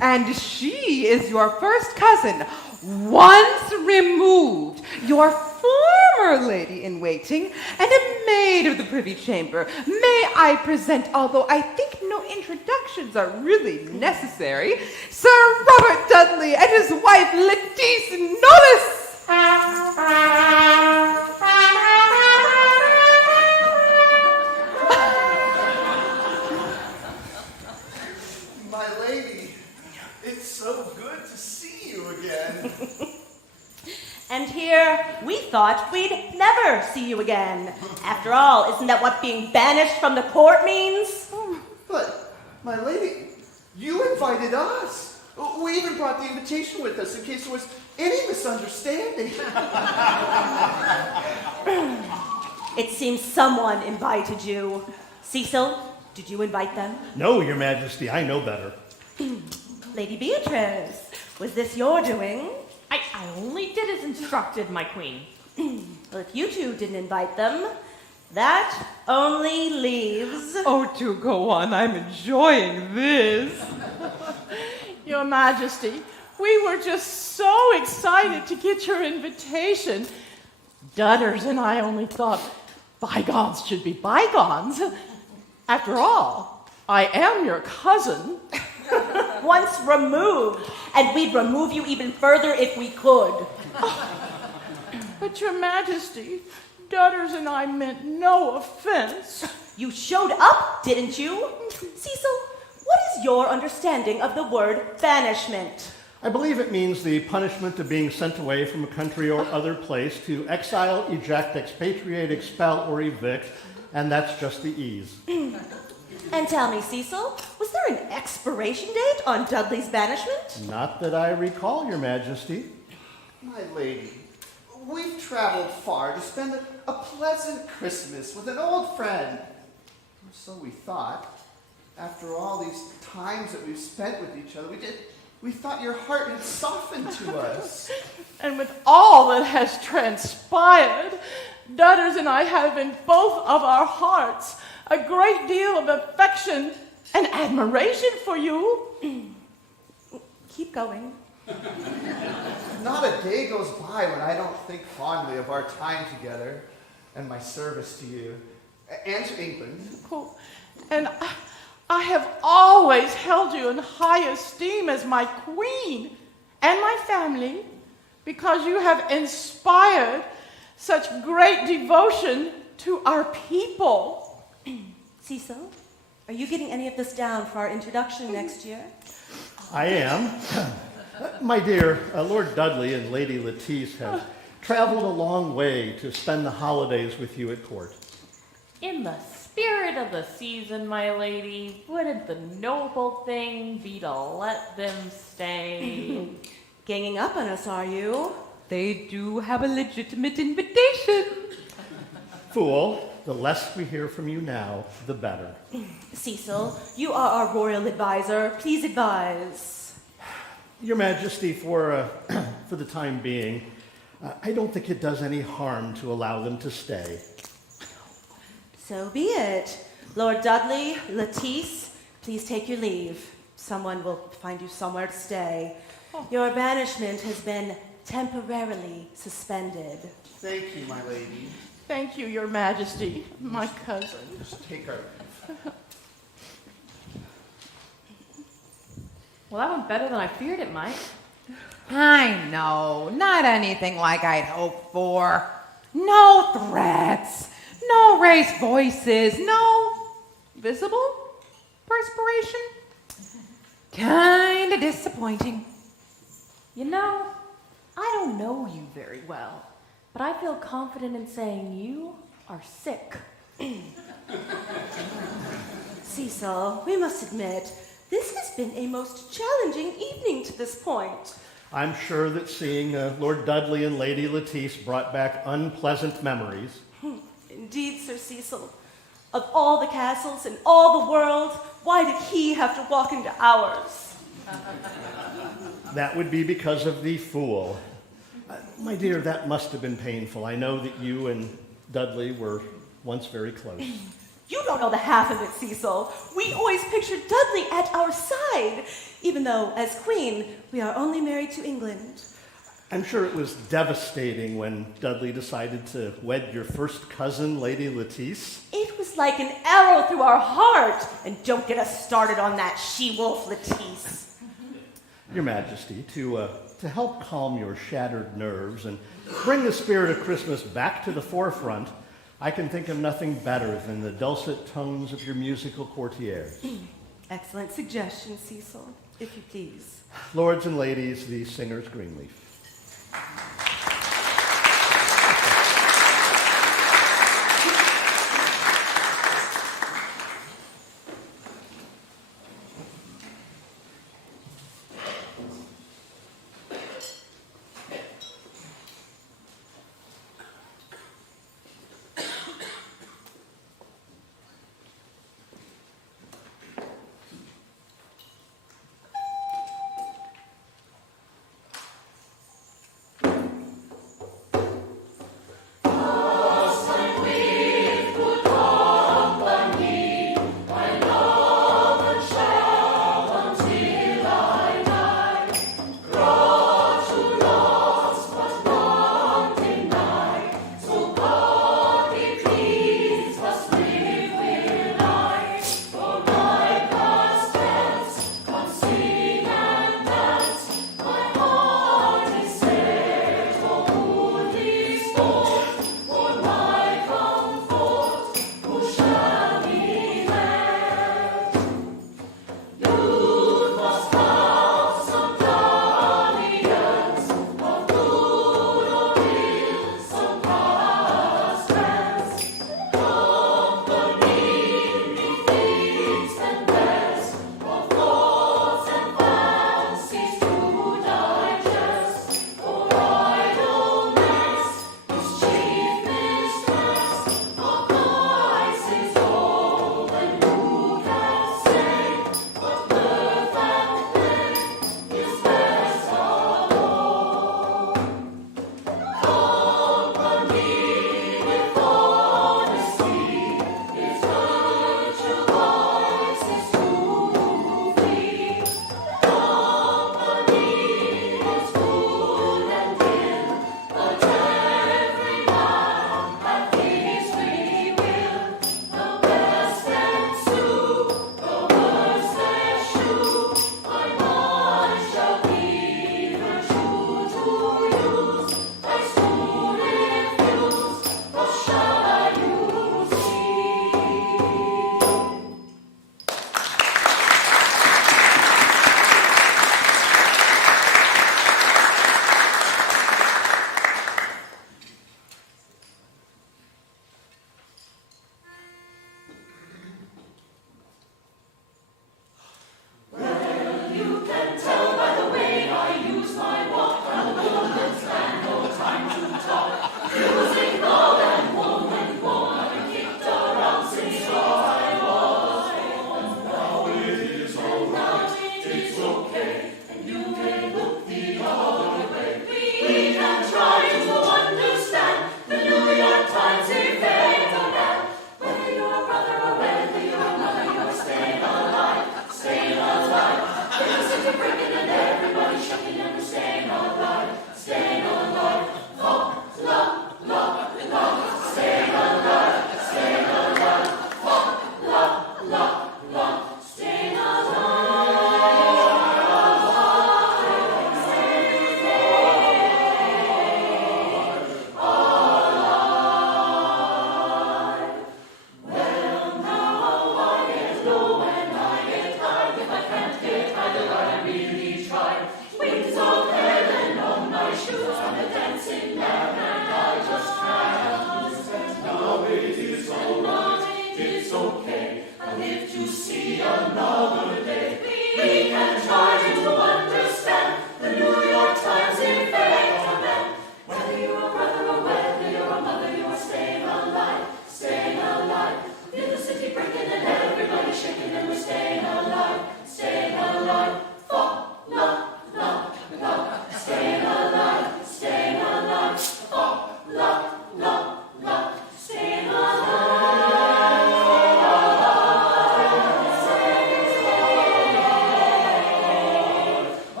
And she is your first cousin, once removed, your former lady-in-waiting, and a maid of the Privy Chamber. May I present, although I think no introductions are really necessary, Sir Robert Dudley and his wife, Lettice Knollys. My lady, it's so good to see you again. And here, we thought we'd never see you again. After all, isn't that what being banished from the court means? But, my lady, you invited us. We even brought the invitation with us in case there was any misunderstanding. It seems someone invited you. Cecil, did you invite them? No, Your Majesty, I know better. Lady Beatrice, was this your doing? I only did as instructed, my queen. Well, if you two didn't invite them, that only leaves... Oh, do go on. I'm enjoying this. Your Majesty, we were just so excited to get your invitation. Dudders and I only thought bygones should be bygones. After all, I am your cousin. Once removed, and we'd remove you even further if we could. But Your Majesty, Dudders and I meant no offense. You showed up, didn't you? Cecil, what is your understanding of the word banishment? I believe it means the punishment of being sent away from a country or other place to exile, eject, expatriate, expel, or evict, and that's just the ease. And tell me, Cecil, was there an expiration date on Dudley's banishment? Not that I recall, Your Majesty. My lady, we've traveled far to spend a pleasant Christmas with an old friend. Or so we thought. After all these times that we've spent with each other, we thought your heart had softened to us. And with all that has transpired, Dutters and I have in both of our hearts a great deal of affection and admiration for you. Keep going. Not a day goes by when I don't think fondly of our time together and my service to you and to England. Oh, and I have always held you in high esteem as my queen and my family because you have inspired such great devotion to our people. Cecil, are you getting any of this down for our introduction next year? I am. My dear, Lord Dudley and Lady Lettice have traveled a long way to spend the holidays with you at court. In the spirit of the season, my lady, wouldn't the noble thing be to let them stay? Ganging up on us, are you? They do have a legitimate invitation. Fool, the less we hear from you now, the better. Cecil, you are our royal advisor. Please advise. Your Majesty, for the time being, I don't think it does any harm to allow them to stay. So be it. Lord Dudley, Lettice, please take your leave. Someone will find you somewhere to stay. Your banishment has been temporarily suspended. Thank you, my lady. Thank you, Your Majesty, my cousin. Just take our leave. Well, that went better than I feared it might. I know, not anything like I'd hoped for. No threats, no raised voices, no visible perspiration. Kinda disappointing. You know, I don't know you very well, but I feel confident in saying you are sick. Cecil, we must admit, this has been a most challenging evening to this point. I'm sure that seeing Lord Dudley and Lady Lettice brought back unpleasant memories. Indeed, Sir Cecil. Of all the castles in all the world, why did he have to walk into ours? That would be because of the fool. My dear, that must have been painful. I know that you and Dudley were once very close. You don't know the half of it, Cecil. We always pictured Dudley at our side, even though, as queen, we are only married to England. I'm sure it was devastating when Dudley decided to wed your first cousin, Lady Lettice. It was like an arrow through our heart. And don't get us started on that she-wolf Lettice. Your Majesty, to help calm your shattered nerves and bring the spirit of Christmas back to the forefront, I can think of nothing better than the dulcet tones of your musical courtiers. Excellent suggestion, Cecil, if you please. Lords and ladies, the Singers Greenleaf.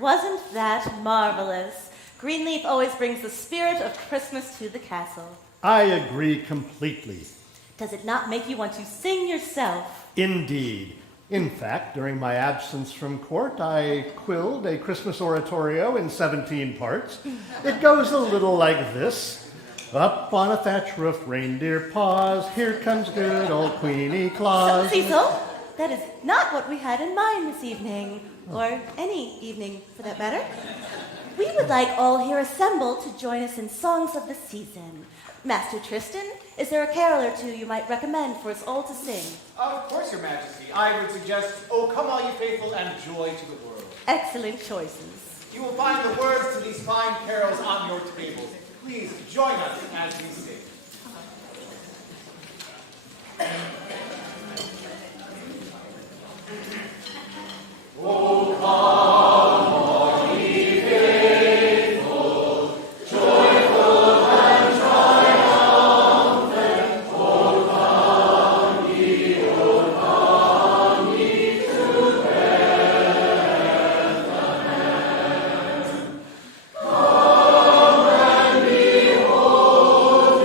Wasn't that marvelous? Greenleaf always brings the spirit of Christmas to the castle. I agree completely. Does it not make you want to sing yourself? Indeed. In fact, during my absence from court, I quilled a Christmas oratorio in 17 parts. It goes a little like this. Up on a thatch roof, reindeer paws, here comes good old Queenie Claus. Cecil, that is not what we had in mind this evening, or any evening for that matter. We would like all here assembled to join us in Songs of the Season. Master Tristan, is there a carol or two you might recommend for us all to sing? Of course, Your Majesty. I would suggest, "O come all you faithful, and joy to the world." Excellent choices. You will find the words to these fine carols on your tables. Please join us as we sing. O come all ye faithful, joyful and triumphant. O come ye to Bethlehem. Come and behold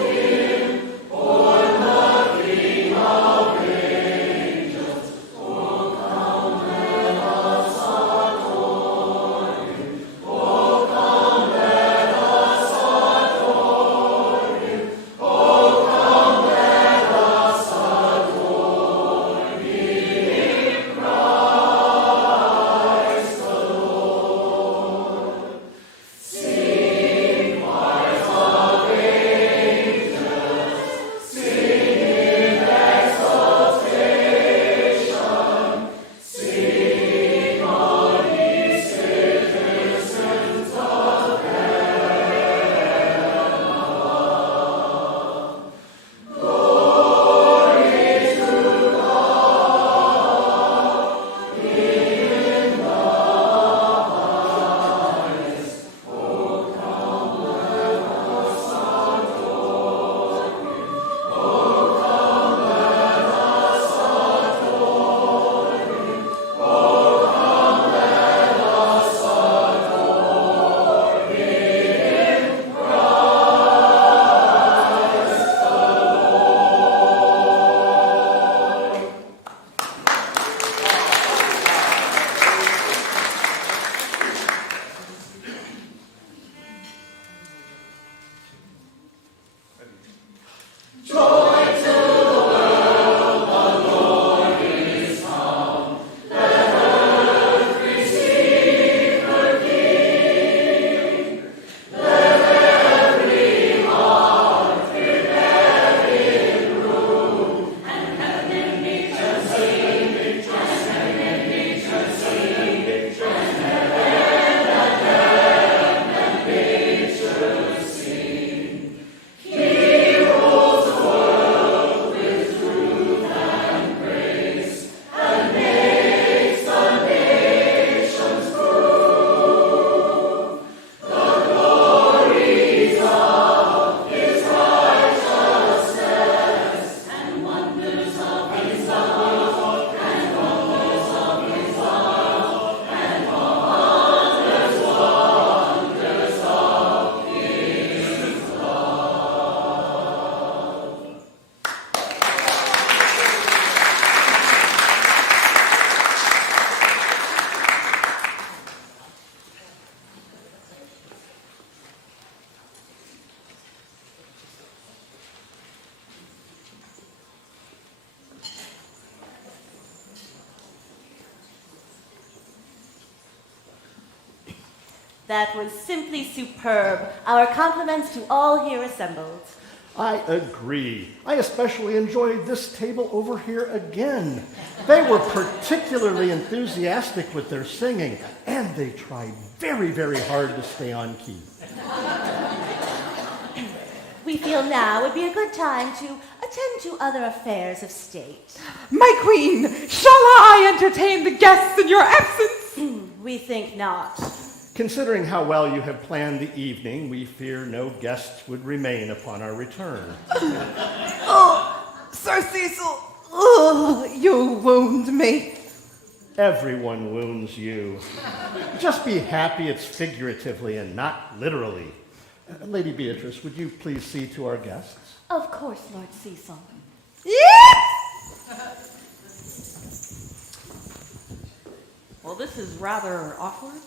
That was simply superb. Our compliments to all here assembled. I agree. I especially enjoyed this table over here again. They were particularly enthusiastic with their singing, and they tried very, very hard to stay on key. We feel now would be a good time to attend to other affairs of state. My queen, shall I entertain the guests in your absence? We think not. Considering how well you have planned the evening, we fear no guests would remain upon our return. Oh, Sir Cecil, oh, you wound me. Everyone wounds you. Just be happy it's figuratively and not literally. Lady Beatrice, would you please see to our guests? Of course, Lord Cecil. Well, this is rather awkward.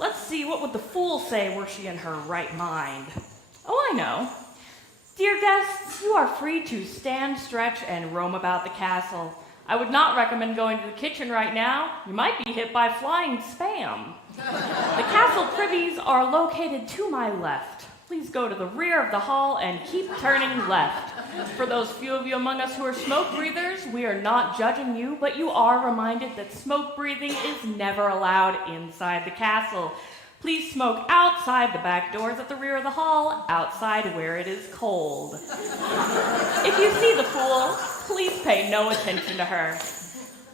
Let's see, what would the fool say were she in her right mind? Oh, I know. Dear guests, you are free to stand, stretch, and roam about the castle. I would not recommend going to the kitchen right now. You might be hit by flying spam. The castle privies are located to my left. Please go to the rear of the hall and keep turning left. For those few of you among us who are smoke breathers, we are not judging you, but you are reminded that smoke breathing is never allowed inside the castle. Please smoke outside the back doors at the rear of the hall, outside where it is cold. If you see the fool, please pay no attention to her.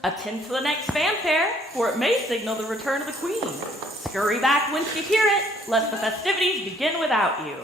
Attend to the next fanfare, for it may signal the return of the queen. Scurry back once you hear it, lest the festivities begin without you.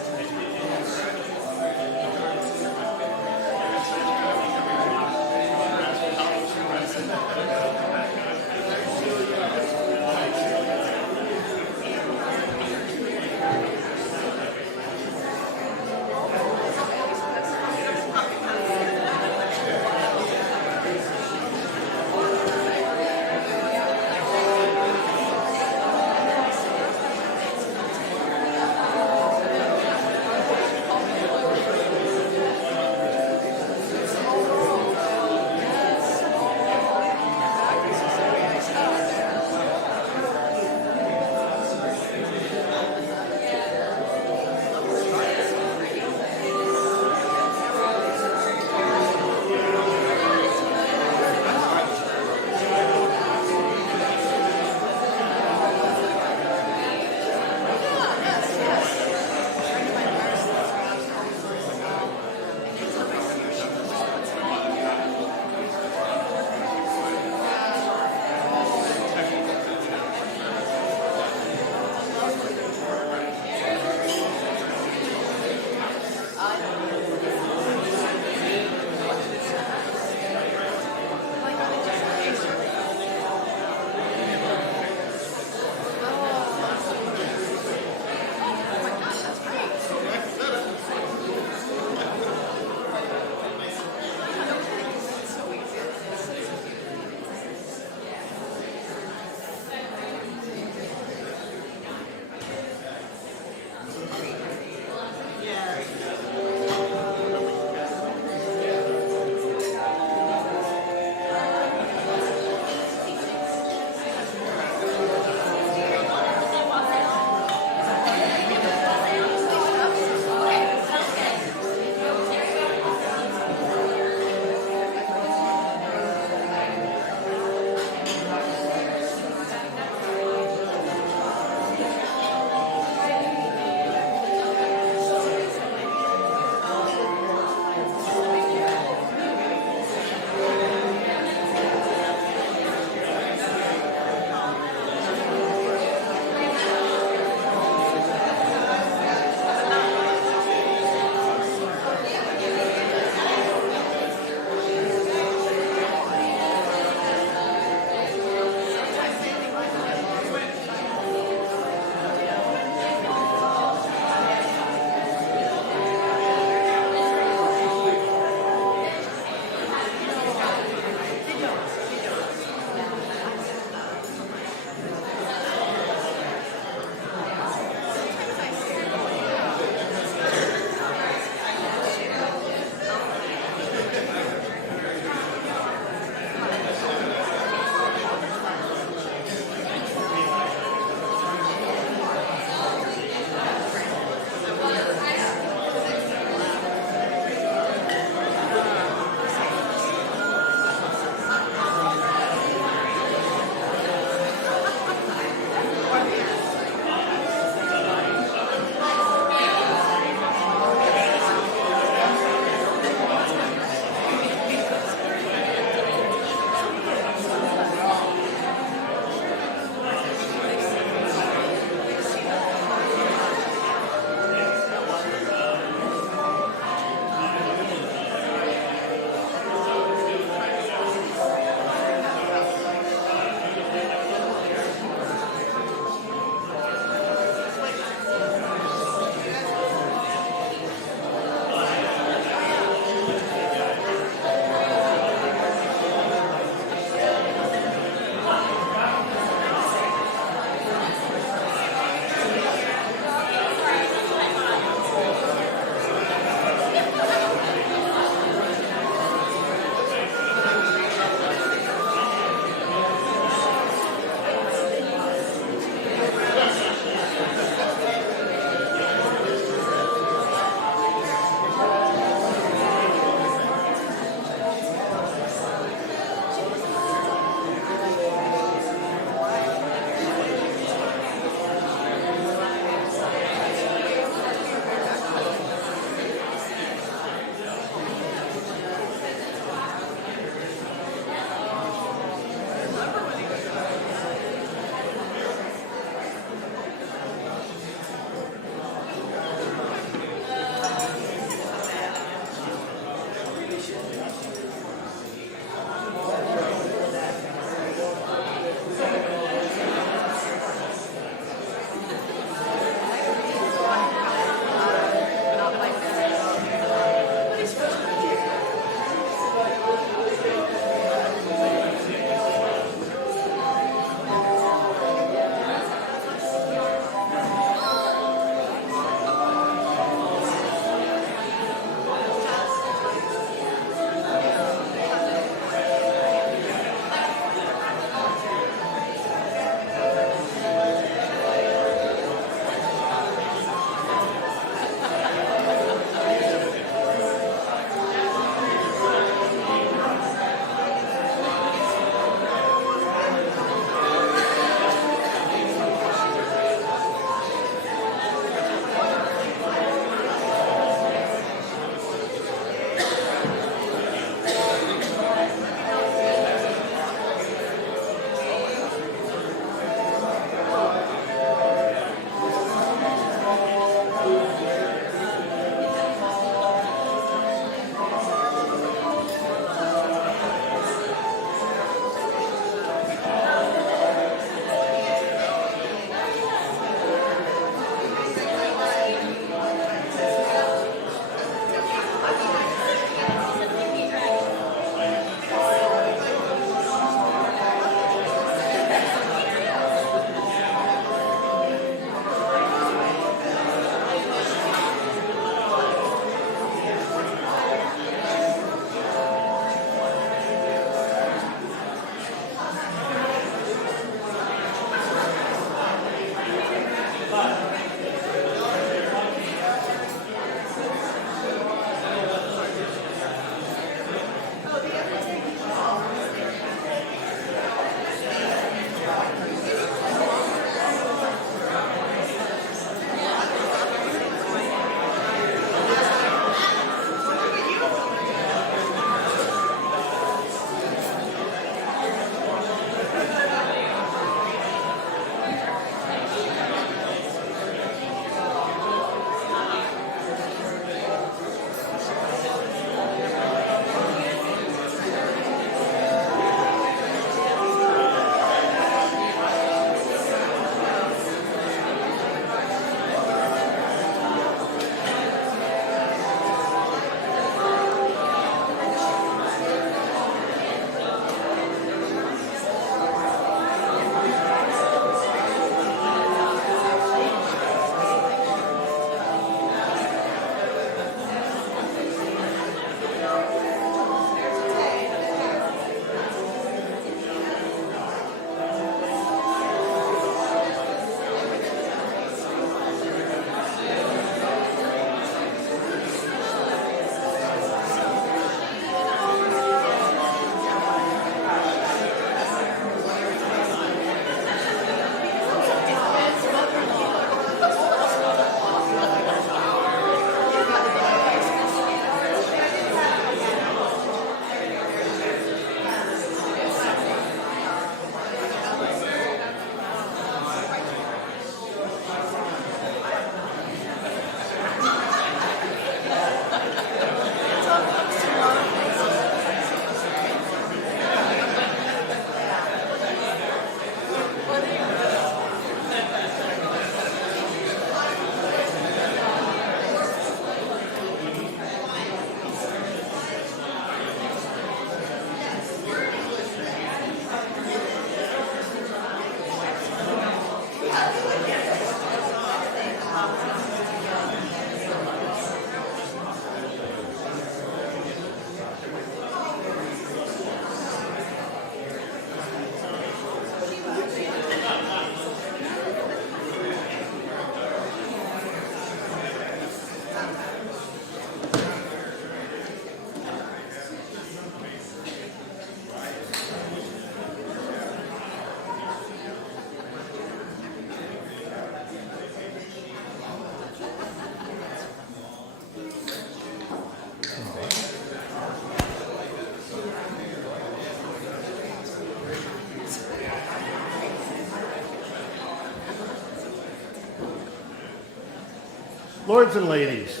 Lords and ladies,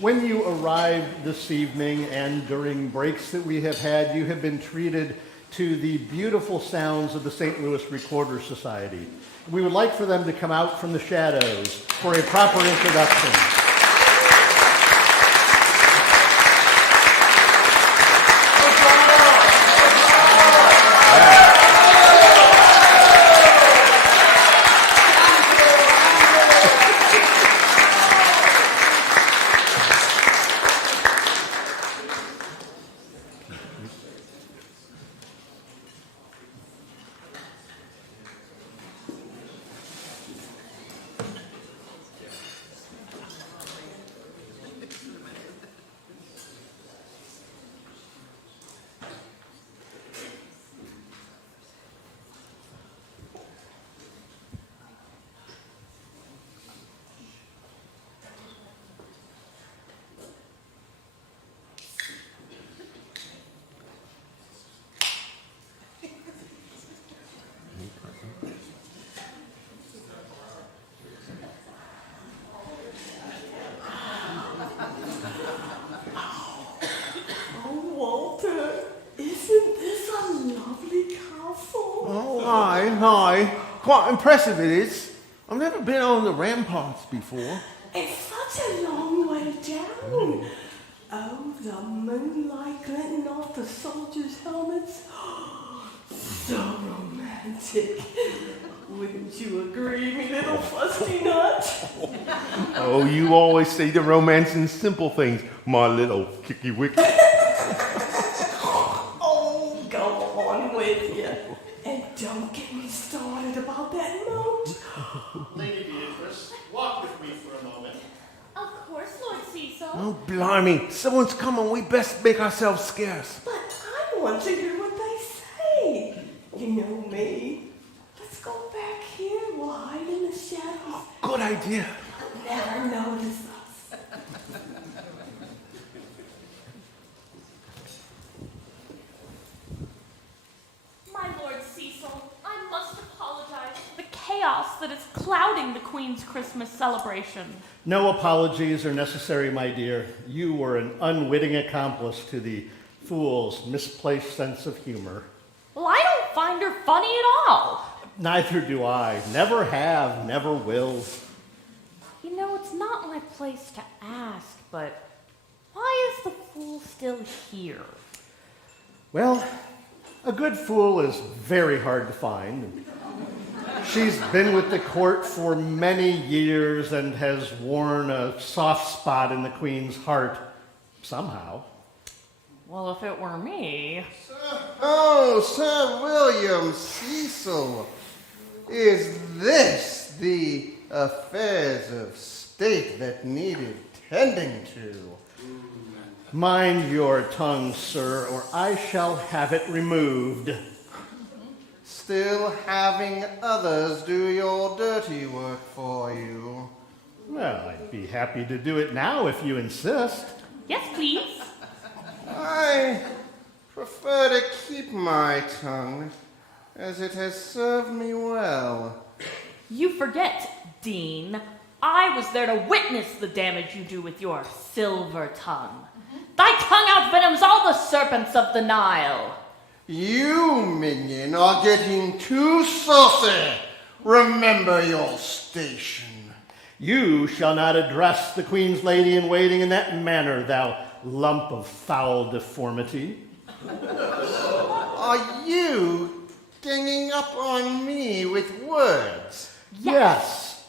when you arrived this evening and during breaks that we have had, you have been treated to the beautiful sounds of the St. Louis Recorder Society. We would like for them to come out from the shadows for a proper introduction. Hi. Quite impressive it is. I've never been on the ramparts before. It's such a long way down. Oh, the moonlight glinting off the soldiers' helmets. So romantic. Wouldn't you agree, me little fusty nut? Oh, you always say the romance in simple things, my little kicky wick. Oh, go on with you. And don't get me started about that moat. Lady Beatrice, walk with me for a moment. Of course, Lord Cecil. Oh, blimey. Someone's coming. We best make ourselves scarce. But I want to hear what they say. You know me. Let's go back here. We'll hide in the shadows. Good idea. They'll never notice us. My Lord Cecil, I must apologize for the chaos that is clouding the Queen's Christmas celebration. No apologies are necessary, my dear. You were an unwitting accomplice to the fool's misplaced sense of humor. Well, I don't find her funny at all. Neither do I. Never have, never will. You know, it's not my place to ask, but why is the fool still here? Well, a good fool is very hard to find. She's been with the court for many years and has worn a soft spot in the Queen's heart somehow. Well, if it were me... Oh, Sir William Cecil, is this the affairs of state that needed tending to? Mind your tongue, sir, or I shall have it removed. Still having others do your dirty work for you? Well, I'd be happy to do it now if you insist. Yes, please. I prefer to keep my tongue, as it has served me well. You forget, Dean. I was there to witness the damage you do with your silver tongue. Thy tongue outvenoms all the serpents of the Nile. You, minion, are getting too saucy. Remember your station. You shall not address the Queen's lady-in-waiting in that manner, thou lump of foul deformity. Are you ganging up on me with words? Yes.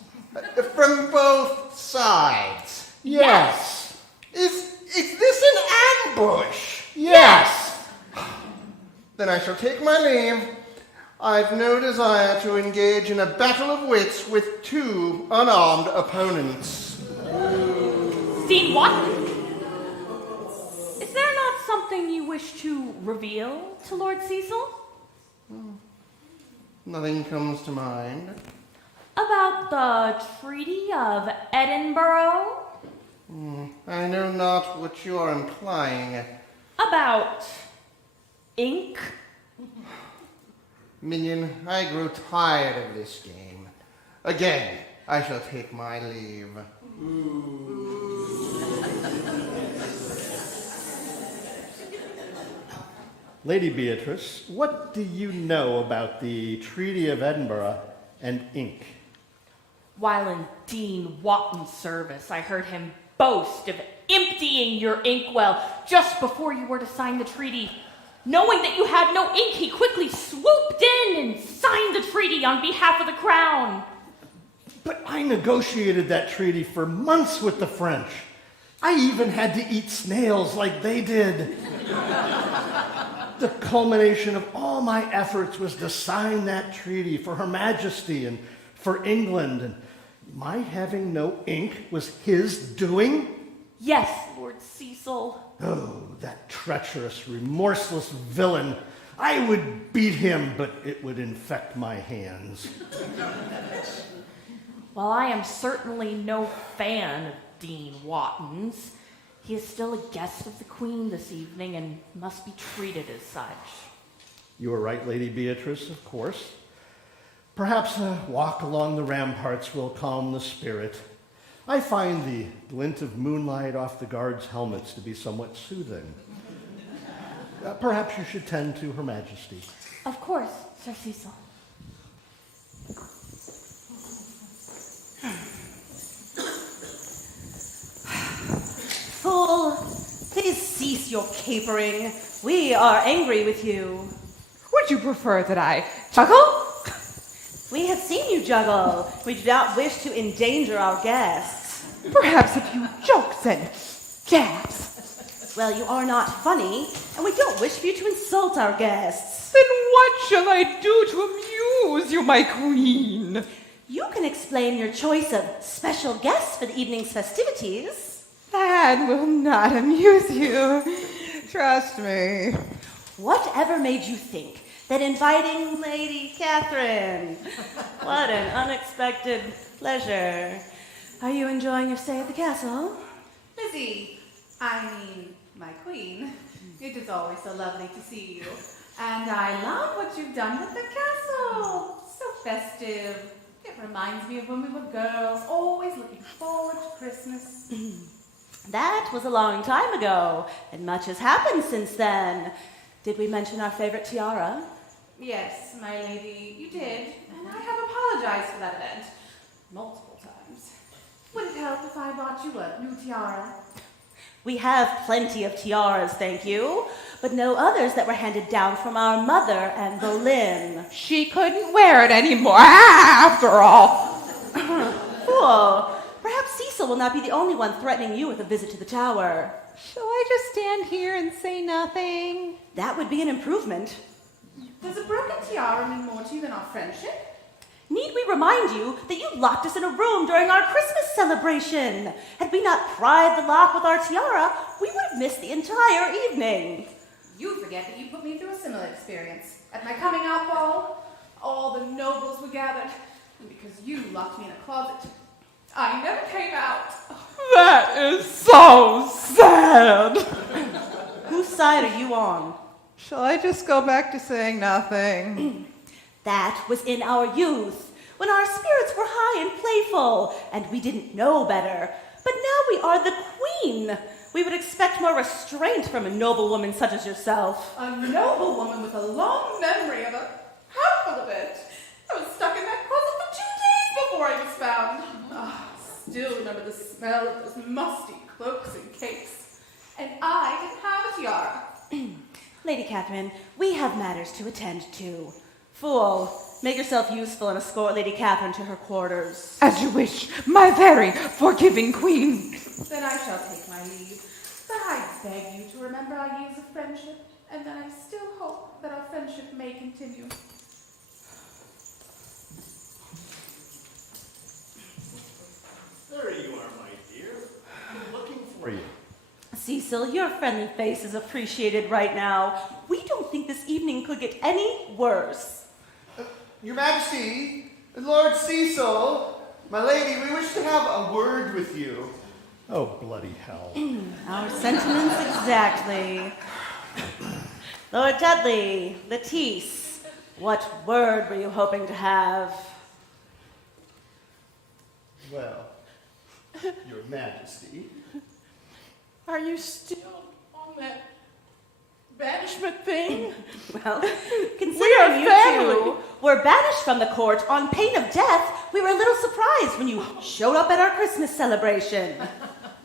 From both sides? Yes. Is this an ambush? Yes. Then I shall take my leave. I've no desire to engage in a battle of wits with two unarmed opponents. Dean, what? Is there not something you wish to reveal to Lord Cecil? Nothing comes to mind. About the Treaty of Edinburgh? I know not what you are implying. About ink? Minion, I grow tired of this game. Again, I shall take my leave. Lady Beatrice, what do you know about the Treaty of Edinburgh and ink? While in Dean Wotton's service, I heard him boast of emptying your inkwell just before you were to sign the treaty. Knowing that you had no ink, he quickly swooped in and signed the treaty on behalf of the crown. But I negotiated that treaty for months with the French. I even had to eat snails like they did. The culmination of all my efforts was to sign that treaty for Her Majesty and for England, and my having no ink was his doing? Yes, Lord Cecil. Oh, that treacherous, remorseless villain. I would beat him, but it would infect my hands. While I am certainly no fan of Dean Wotton's, he is still a guest of the Queen this evening and must be treated as such. You are right, Lady Beatrice, of course. Perhaps a walk along the ramparts will calm the spirit. I find the glint of moonlight off the guards' helmets to be somewhat soothing. Perhaps you should tend to Her Majesty. Of course, Sir Cecil. Fool, please cease your capering. We are angry with you. Would you prefer that I juggle? We have seen you juggle. We do not wish to endanger our guests. Perhaps a few jokes and jabs. Well, you are not funny, and we don't wish for you to insult our guests. Then what shall I do to amuse you, my queen? You can explain your choice of special guests for the evening's festivities. That will not amuse you. Trust me. Whatever made you think that inviting Lady Catherine? What an unexpected pleasure. Are you enjoying your stay at the castle? Lizzie, I mean, my queen, it is always so lovely to see you. And I love what you've done with the castle. So festive. It reminds me of when we were girls, always looking forward to Christmas. That was a long time ago, and much has happened since then. Did we mention our favorite tiara? Yes, my lady, you did, and I have apologized for that event multiple times. Would it help if I bought you a new tiara? We have plenty of tiaras, thank you, but no others that were handed down from our mother, Anne Boleyn. She couldn't wear it anymore, after all. Fool! Perhaps Cecil will not be the only one threatening you with a visit to the tower. Shall I just stand here and say nothing? That would be an improvement. Does a broken tiara mean more to you than our friendship? Need we remind you that you locked us in a room during our Christmas celebration? Had we not pried the lock with our tiara, we would have missed the entire evening. You forget that you put me through a similar experience. At my coming out ball, all the nobles were gathered, and because you locked me in a closet, I never came out. That is so sad. Whose side are you on? Shall I just go back to saying nothing? That was in our youth, when our spirits were high and playful, and we didn't know better. But now we are the queen. We would expect more restraint from a noble woman such as yourself. A noble woman with a long memory of a handful of it. I was stuck in that closet for 2 days before I was found. Still remember the smell of those musty cloaks and capes. And I didn't have a tiara. Lady Catherine, we have matters to attend to. Fool, make yourself useful and escort Lady Catherine to her quarters. As you wish, my very forgiving queen. Then I shall take my leave. But I beg you to remember our years of friendship, and that I still hope that our friendship may continue. There you are, my dear. I'm looking for you. Cecil, your friendly face is appreciated right now. We don't think this evening could get any worse. Your Majesty, Lord Cecil, my lady, we wish to have a word with you. Oh, bloody hell. Our sentiments exactly. Lord Dudley, Lettice, what word were you hoping to have? Well, Your Majesty. Are you still on that banishment thing? Well, We considering are you family. two were banished from the court on pain of death, we were a little surprised when you showed up at our Christmas celebration.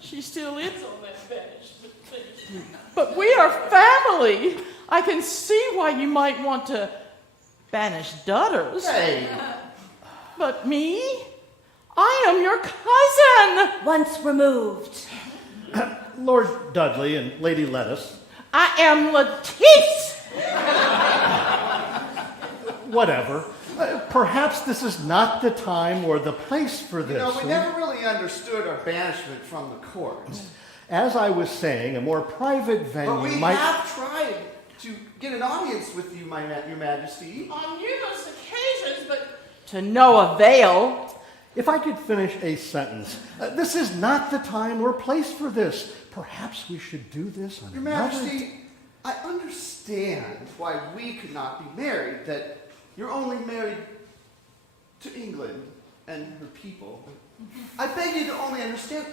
She still is on that banishment thing. But we are family. I can see why you might want to banish Dutters. Hey, But me? I am your cousin. Once removed. Lord Dudley and Lady Lettuce, I am Lettice. whatever. Perhaps this is not the time or the place for this. you know, we never really understood our banishment from the court. As I was saying, a more private venue But we might... have tried to get an audience with you, Your Majesty. On numerous occasions, but to no avail. If I could finish a sentence. This is not the time or place for this. Perhaps we should do this on Your another... Majesty, I understand why we could not be married, that you're only married to England and her people. I beg you to only understand,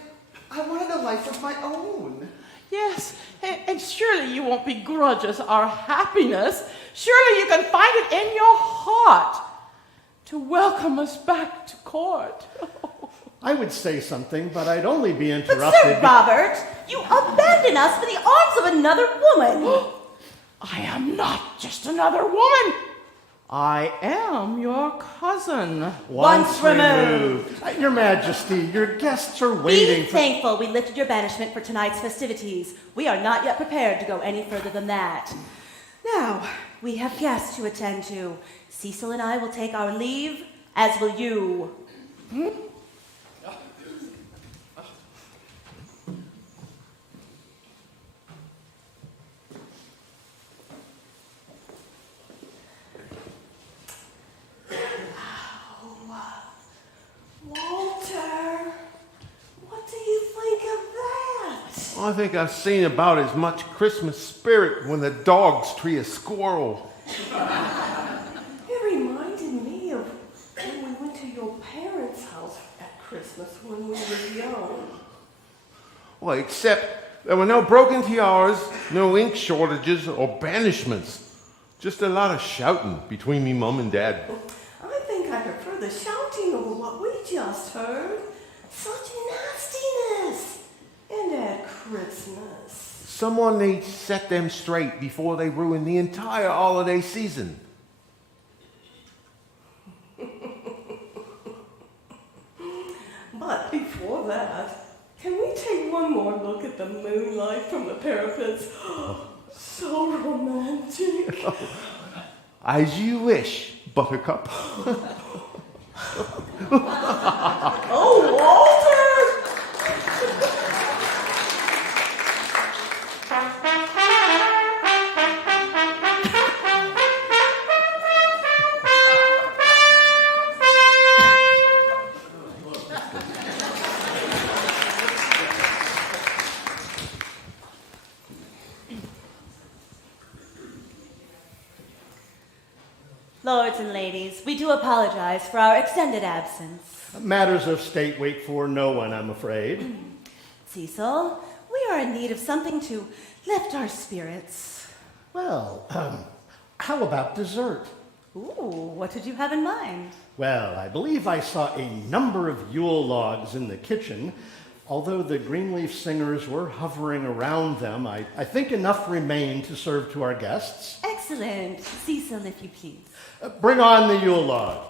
I wanted a life of my own. Yes, and surely you won't begrudge us our happiness. Surely you can find it in your heart to welcome us back to court. I would say something, but I'd only be But interrupted... Sir Robert, you abandon us for the arms of another woman. I am not just another woman. I am your cousin. Once removed. Your Majesty, your guests are waiting Be thankful we lifted your banishment for tonight's festivities. We are not yet prepared to go any further than that. Now, we have guests to attend to. Cecil and I will take our leave, as will you. Walter, what do you think of that? I think I've seen about as much Christmas spirit when the dogs tree a squirrel. It reminded me of when we went to your parents' house at Christmas when we were young. Well, except there were no broken tiaras, no ink shortages or banishments. Just a lot of shouting between me mum and dad. I think I prefer the shouting over what we just heard. Such nastiness. And at Christmas. Someone needs to set them straight before they ruin the entire holiday season. But before that, can we take one more look at the moonlight from the parapets? So romantic. As you wish, Buttercup. Oh, Walter! Lords and ladies, we do apologize for our extended absence. Matters of state wait for no one, I'm afraid. Cecil, we are in need of something to lift our spirits. Well, how about dessert? Ooh, what did you have in mind? Well, I believe I saw a number of Yule logs in the kitchen. Although the Greenleaf Singers were hovering around them, I think enough remained to serve to our guests. Excellent. Cecil, if you please. Bring on the Yule log.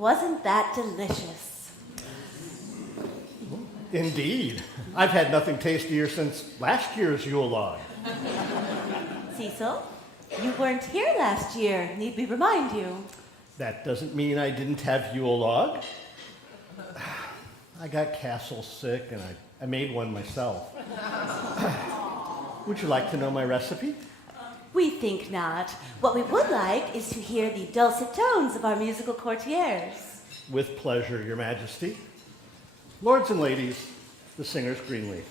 Wasn't that delicious? Indeed. I've had nothing tastier since last year's Yule log. Cecil, you weren't here last year, need we remind you? That doesn't mean I didn't have Yule log. I got Castle sick and I made one myself. Would you like to know my recipe? We think not. What we would like is to hear the dulcet tones of our musical courtiers. With pleasure, Your Majesty. Lords and ladies, the singer's Greenleaf.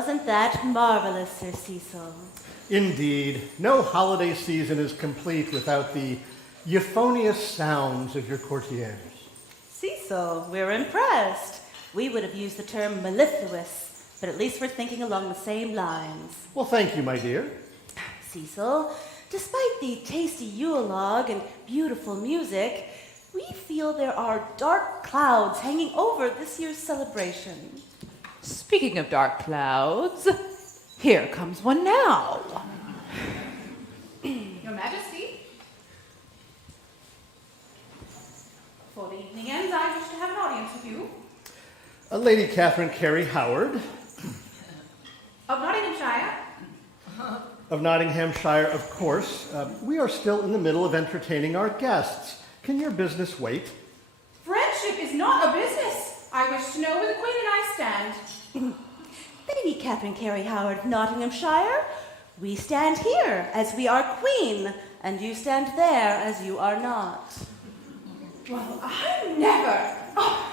Wasn't that marvelous, Sir Cecil? Indeed, no holiday season is complete without the euphonious sounds of your courtiers. Cecil, we're impressed. We would have used the term mellifluous, but at least we're thinking along the same lines. Well, thank you, my dear. Cecil, despite the tasty Yule log and beautiful music, we feel there are dark clouds hanging over this year's celebration. Speaking of dark clouds, here comes one now. Your Majesty, before the evening ends, I wish to have an audience with you. Lady Catherine Carey Howard Of Nottinghamshire. of Nottinghamshire, of course. We are still in the middle of entertaining our guests. Can your business wait? Friendship is not a business. I wish to know where the Queen and I stand. Lady Catherine Carey Howard of Nottinghamshire, we stand here as we are queen, and you stand there as you are not. Well, I never. Oh,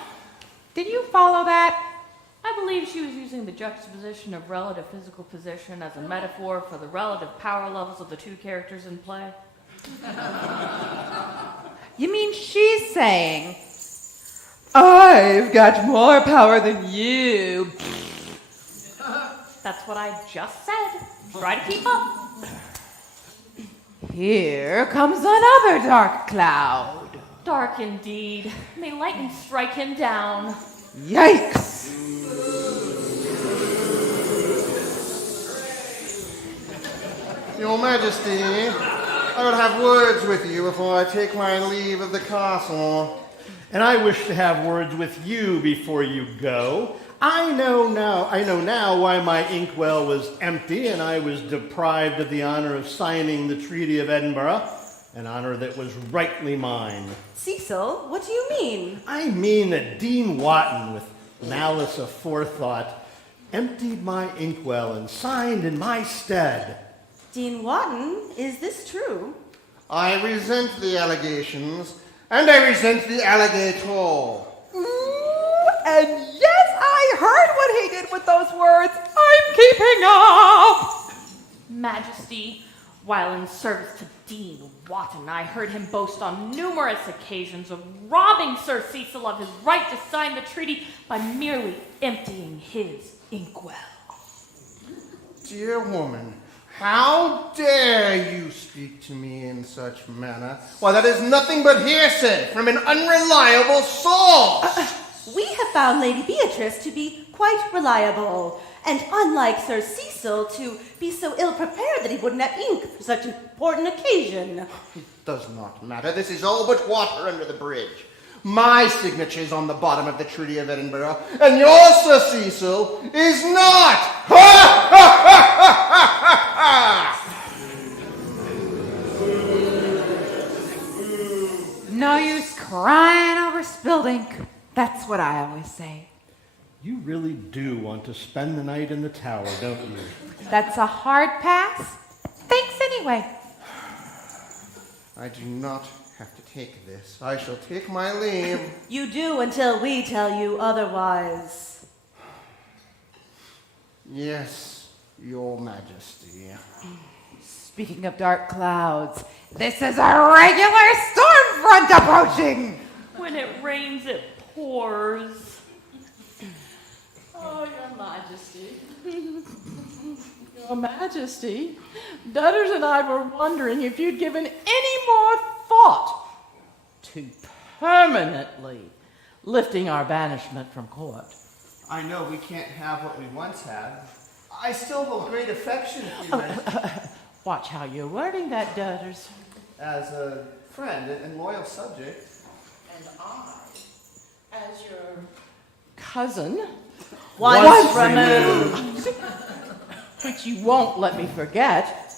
Did you follow that? I believe she was using the juxtaposition of relative physical position as a metaphor for the relative power levels of the two characters in play. You mean she's saying, I've got more power than you. That's what I just said. Try to keep up. Here comes another dark cloud. Dark indeed. May lightning strike him down. Yikes! Your Majesty, I would have words with you before I take my leave of the castle. And I wish to have words with you before you go. I know now why my inkwell was empty and I was deprived of the honor of signing the Treaty of Edinburgh, an honor that was rightly mine. Cecil, what do you mean? I mean that Dean Wotton, with malice aforethought, emptied my inkwell and signed in my stead. Dean Wotton, is this true? I resent the allegations, and I resent the alligator. And yes, I heard what he did with those words. I'm keeping up. Majesty, while in service to Dean Wotton, I heard him boast on numerous occasions of robbing Sir Cecil of his right to sign the treaty by merely emptying his inkwell. Dear woman, how dare you speak to me in such manner? Why, that is nothing but hearsay from an unreliable source. We have found Lady Beatrice to be quite reliable, and unlike Sir Cecil, to be so ill-prepared that he wouldn't have ink for such an important occasion. It does not matter. This is all but water under the bridge. My signature is on the bottom of the Treaty of Edinburgh, and your Sir Cecil is not! Ha ha ha ha ha! No use crying over spilled ink. That's what I always say. You really do want to spend the night in the tower, don't you? That's a hard pass. Thanks anyway. I do not have to take this. I shall take my leave. You do until we tell you otherwise. Yes, Your Majesty. Speaking of dark clouds, this is a regular storm front approaching. When it rains, it pours. Oh, Your Majesty. Your Majesty, Dutters and I were wondering if you'd given any more thought to permanently lifting our banishment from court. I know we can't have what we once had. I still hold great affection for you, Majesty. Watch how you're wording that, Dutters. As a friend and loyal subject. And I, as your cousin, Once removed. which you won't let me forget,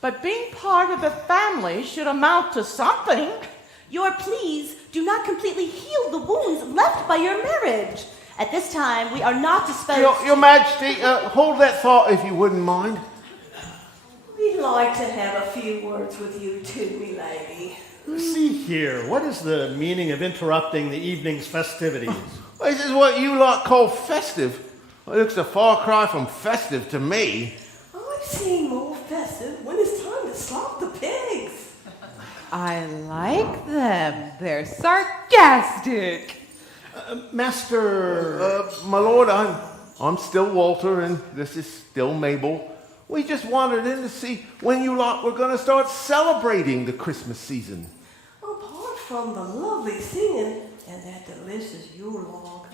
but being part of the family should amount to something. Your pleas do not completely heal the wounds left by your marriage. At this time, we are not disposed... Your Majesty, hold that thought if you wouldn't mind. We'd like to have a few words with you too, milady. See here, what is the meaning of interrupting the evening's festivities? This is what you lot call festive. It looks a far cry from festive to me. I've seen more festive when it's time to slaughter the pigs. I like them. They're sarcastic. Master... My lord, I'm still Walter, and this is still Mabel. We just wandered in to see when you lot were going to start celebrating the Christmas season. Apart from the lovely singing and that delicious Yule log,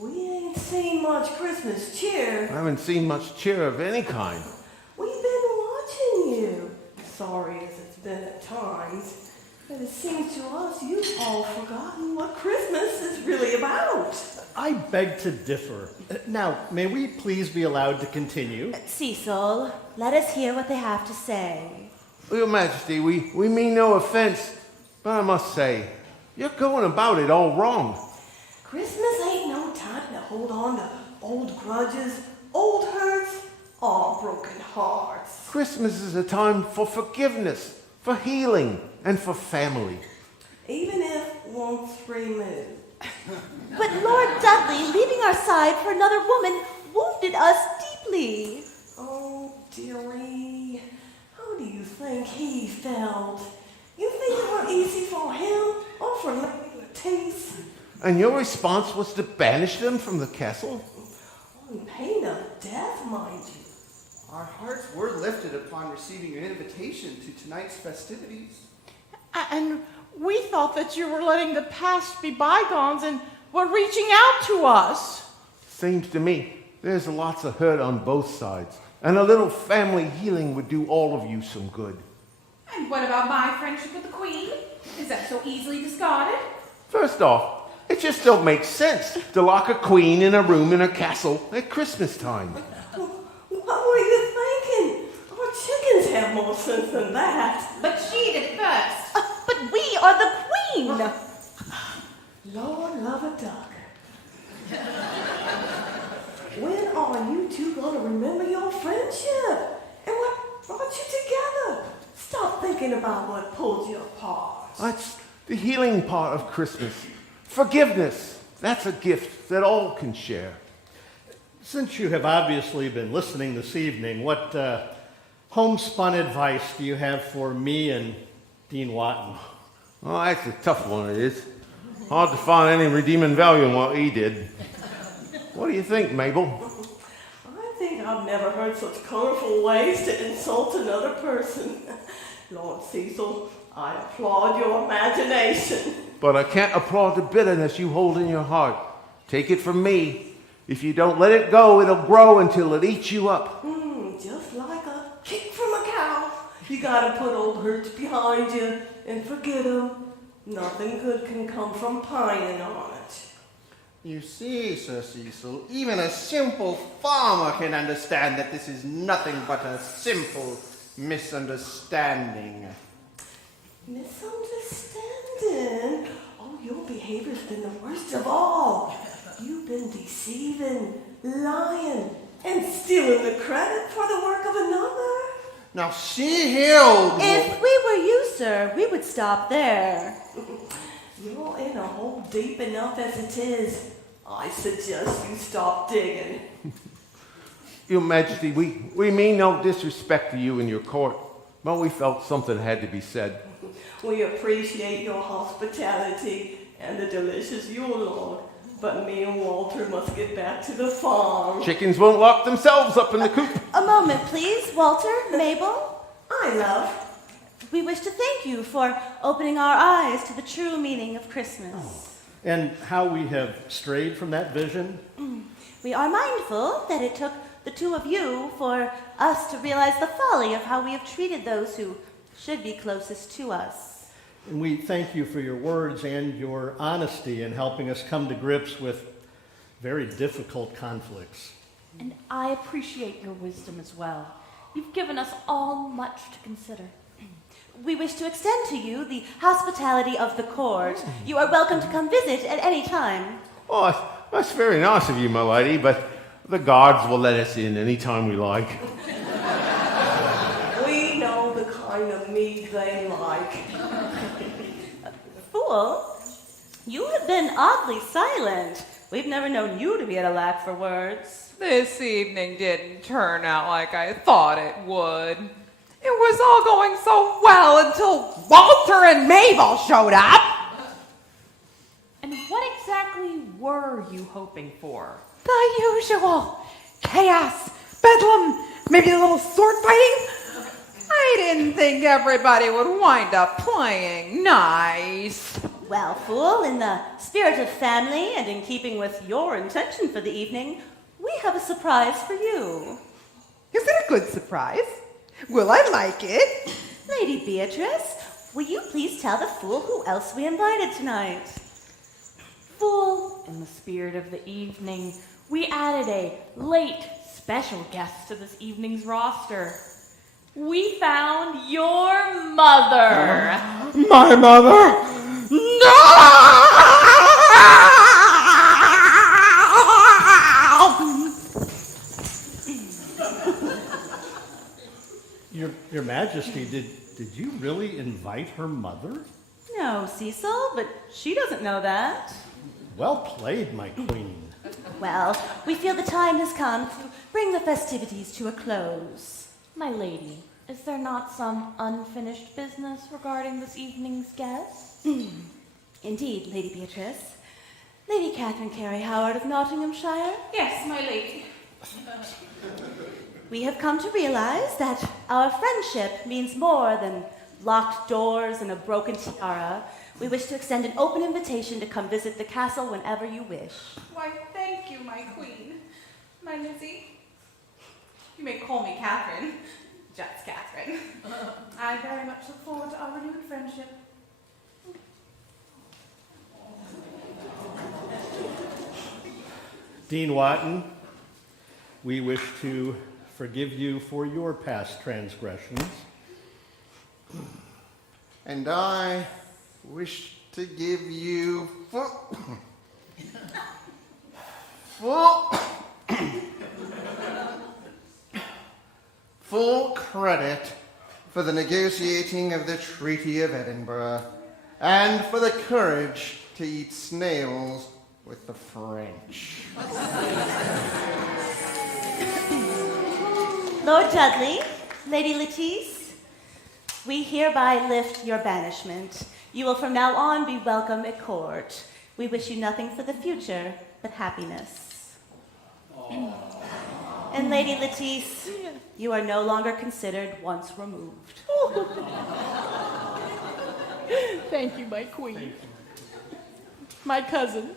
we ain't seen much Christmas cheer. I haven't seen much cheer of any kind. We've been watching you. Sorry as it's been at times, but it seems to us you've all forgotten what Christmas is really about. I beg to differ. Now, may we please be allowed to continue? Cecil, let us hear what they have to say. Your Majesty, we mean no offense, but I must say, you're going about it all wrong. Christmas ain't no time to hold on to old grudges, old hurts, or broken hearts. Christmas is a time for forgiveness, for healing, and for family. Even if once removed. But Lord Dudley, leaving our side for another woman, wounded us deeply. Oh, dearie, how do you think he felt? You think it were easy for him or for Lady Lettice? And your response was to banish them from the castle? On pain of death, mind you. Our hearts were lifted upon receiving your invitation to tonight's festivities. And we thought that you were letting the past be bygones and were reaching out to us. Seems to me there's lots of hurt on both sides, and a little family healing would do all of you some good. And what about my friendship with the Queen? Is that so easily discarded? First off, it just don't make sense to lock a queen in a room in a castle at Christmas time. What were you thinking? Our chickens have more sense than that. But she did it first. But we are the Queen. Lord love a duck. When are you two going to remember your friendship? And what brought you together? Stop thinking about what pulled you apart. That's the healing part of Christmas. Forgiveness. That's a gift that all can share. Since you have obviously been listening this evening, what homespun advice do you have for me and Dean Watton? Oh, that's a tough one, it is. Hard to find any redeeming value in what he did. What do you think, Mabel? I think I've never heard such colorful ways to insult another person. Lord Cecil, I applaud your imagination. But I can't applaud the bitterness you hold in your heart. Take it from me. If you don't let it go, it'll grow until it eats you up. Just like a kick from a cow. You gotta put old hurts behind you and forget them. Nothing good can come from pining on it. You see, Sir Cecil, even a simple farmer can understand that this is nothing but a simple misunderstanding. Misunderstanding? Oh, your behavior's been the worst of all. You've been deceiving, lying, and stealing the credit for the work of another. Now see here, old woman. If we were you, sir, we would stop there. You're in a hole deep enough as it is. I suggest you stop digging. Your Majesty, we mean no disrespect to you and your court, but we felt something had to be said. We appreciate your hospitality and the delicious Yule log, but me and Walter must get back to the farm. Chickens won't lock themselves up in the coop. A moment, please. Walter, Mabel. I love. We wish to thank you for opening our eyes to the true meaning of Christmas. And how we have strayed from that vision? We are mindful that it took the two of you for us to realize the folly of how we have treated those who should be closest to us. And we thank you for your words and your honesty in helping us come to grips with very difficult conflicts. And I appreciate your wisdom as well. You've given us all much to consider. We wish to extend to you the hospitality of the court. You are welcome to come visit at any time. Oh, that's very nice of you, my lady, but the guards will let us in any time we like. We know the kind of meat they like. Fool, you have been oddly silent. We've never known you to be at a lack for words. This evening didn't turn out like I thought it would. It was all going so well until Walter and Mabel showed up. And what exactly were you hoping for? The usual. Chaos, bedlam, maybe a little sword fighting. I didn't think everybody would wind up playing nice. Well, fool, in the spirit of family and in keeping with your intention for the evening, we have a surprise for you. Is it a good surprise? Will I like it? Lady Beatrice, will you please tell the fool who else we invited tonight? Fool, in the spirit of the evening, we added a late special guest to this evening's roster. We found your mother. My mother? Your Majesty, did you really invite her mother? No, Cecil, but she doesn't know that. Well played, my queen. Well, we feel the time has come to bring the festivities to a close. My lady, is there not some unfinished business regarding this evening's guest? Indeed, Lady Beatrice. Lady Catherine Carey Howard of Nottinghamshire? Yes, my lady. We have come to realize that our friendship means more than locked doors and a broken tiara. We wish to extend an open invitation to come visit the castle whenever you wish. Why, thank you, my queen. My Lizzie. You may call me Catherine. Just Catherine. I very much look forward to our renewed friendship. Dean Watton, we wish to forgive you for your past transgressions. And I wish to give you full credit for the negotiating of the Treaty of Edinburgh and for the courage to eat snails with the French. Lord Dudley, Lady Lettice, we hereby lift your banishment. You will from now on be welcome at court. We wish you nothing for the future but happiness. And Lady Lettice, you are no longer considered once removed. Thank you, my queen. My cousin.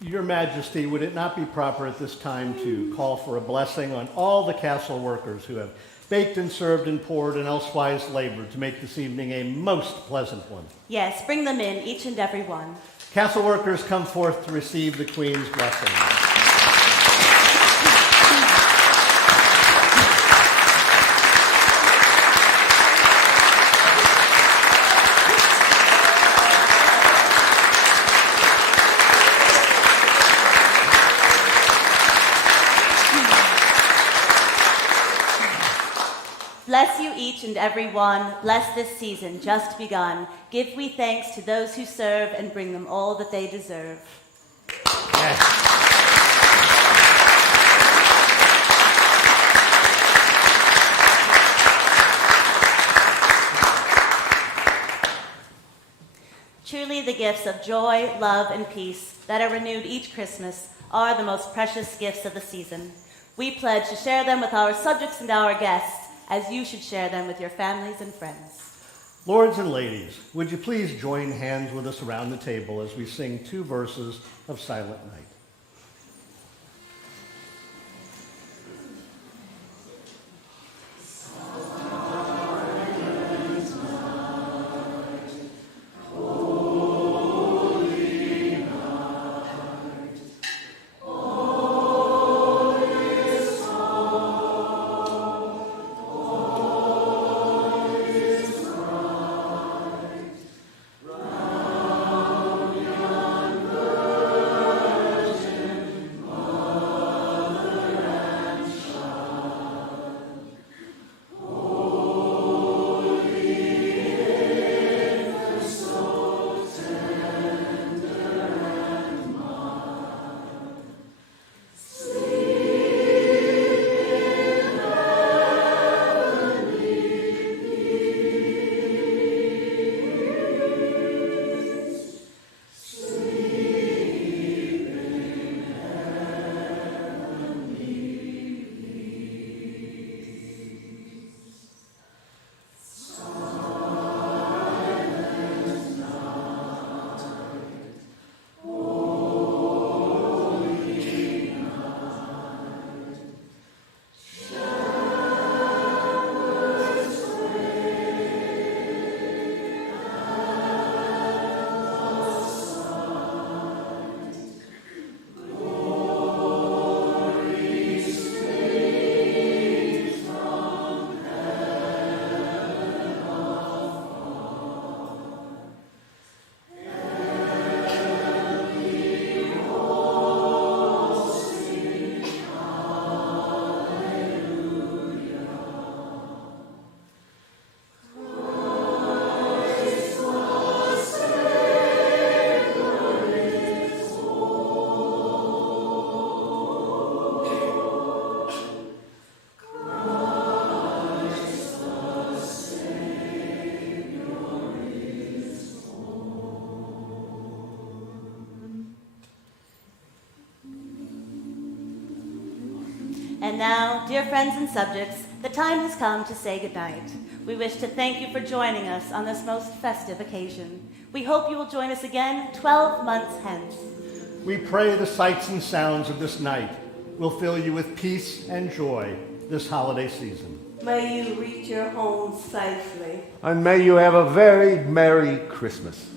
Your Majesty, would it not be proper at this time to call for a blessing on all the castle workers who have baked and served and poured and elsewise labored to make this evening a most pleasant one? Yes, bring them in, each and every one. Castle workers, come forth to receive the Queen's blessing. Bless you each and every one. Bless this season just begun. Give we thanks to those who serve and bring them all that they deserve. Yes. Truly the gifts of joy, love, and peace that are renewed each Christmas are the most precious gifts of the season. We pledge to share them with our subjects and our guests, as you should share them with your families and friends. Lords and ladies, would you please join hands with us around the table as we sing 2 verses of Silent Night? now, dear friends and subjects, the time has come to say goodnight. We wish to thank you for joining us on this most festive occasion. We hope you will join us again 12 months hence. We pray the sights and sounds of this night will fill you with peace and joy this holiday season. May you reach your home safely. And may you have a very Merry Christmas.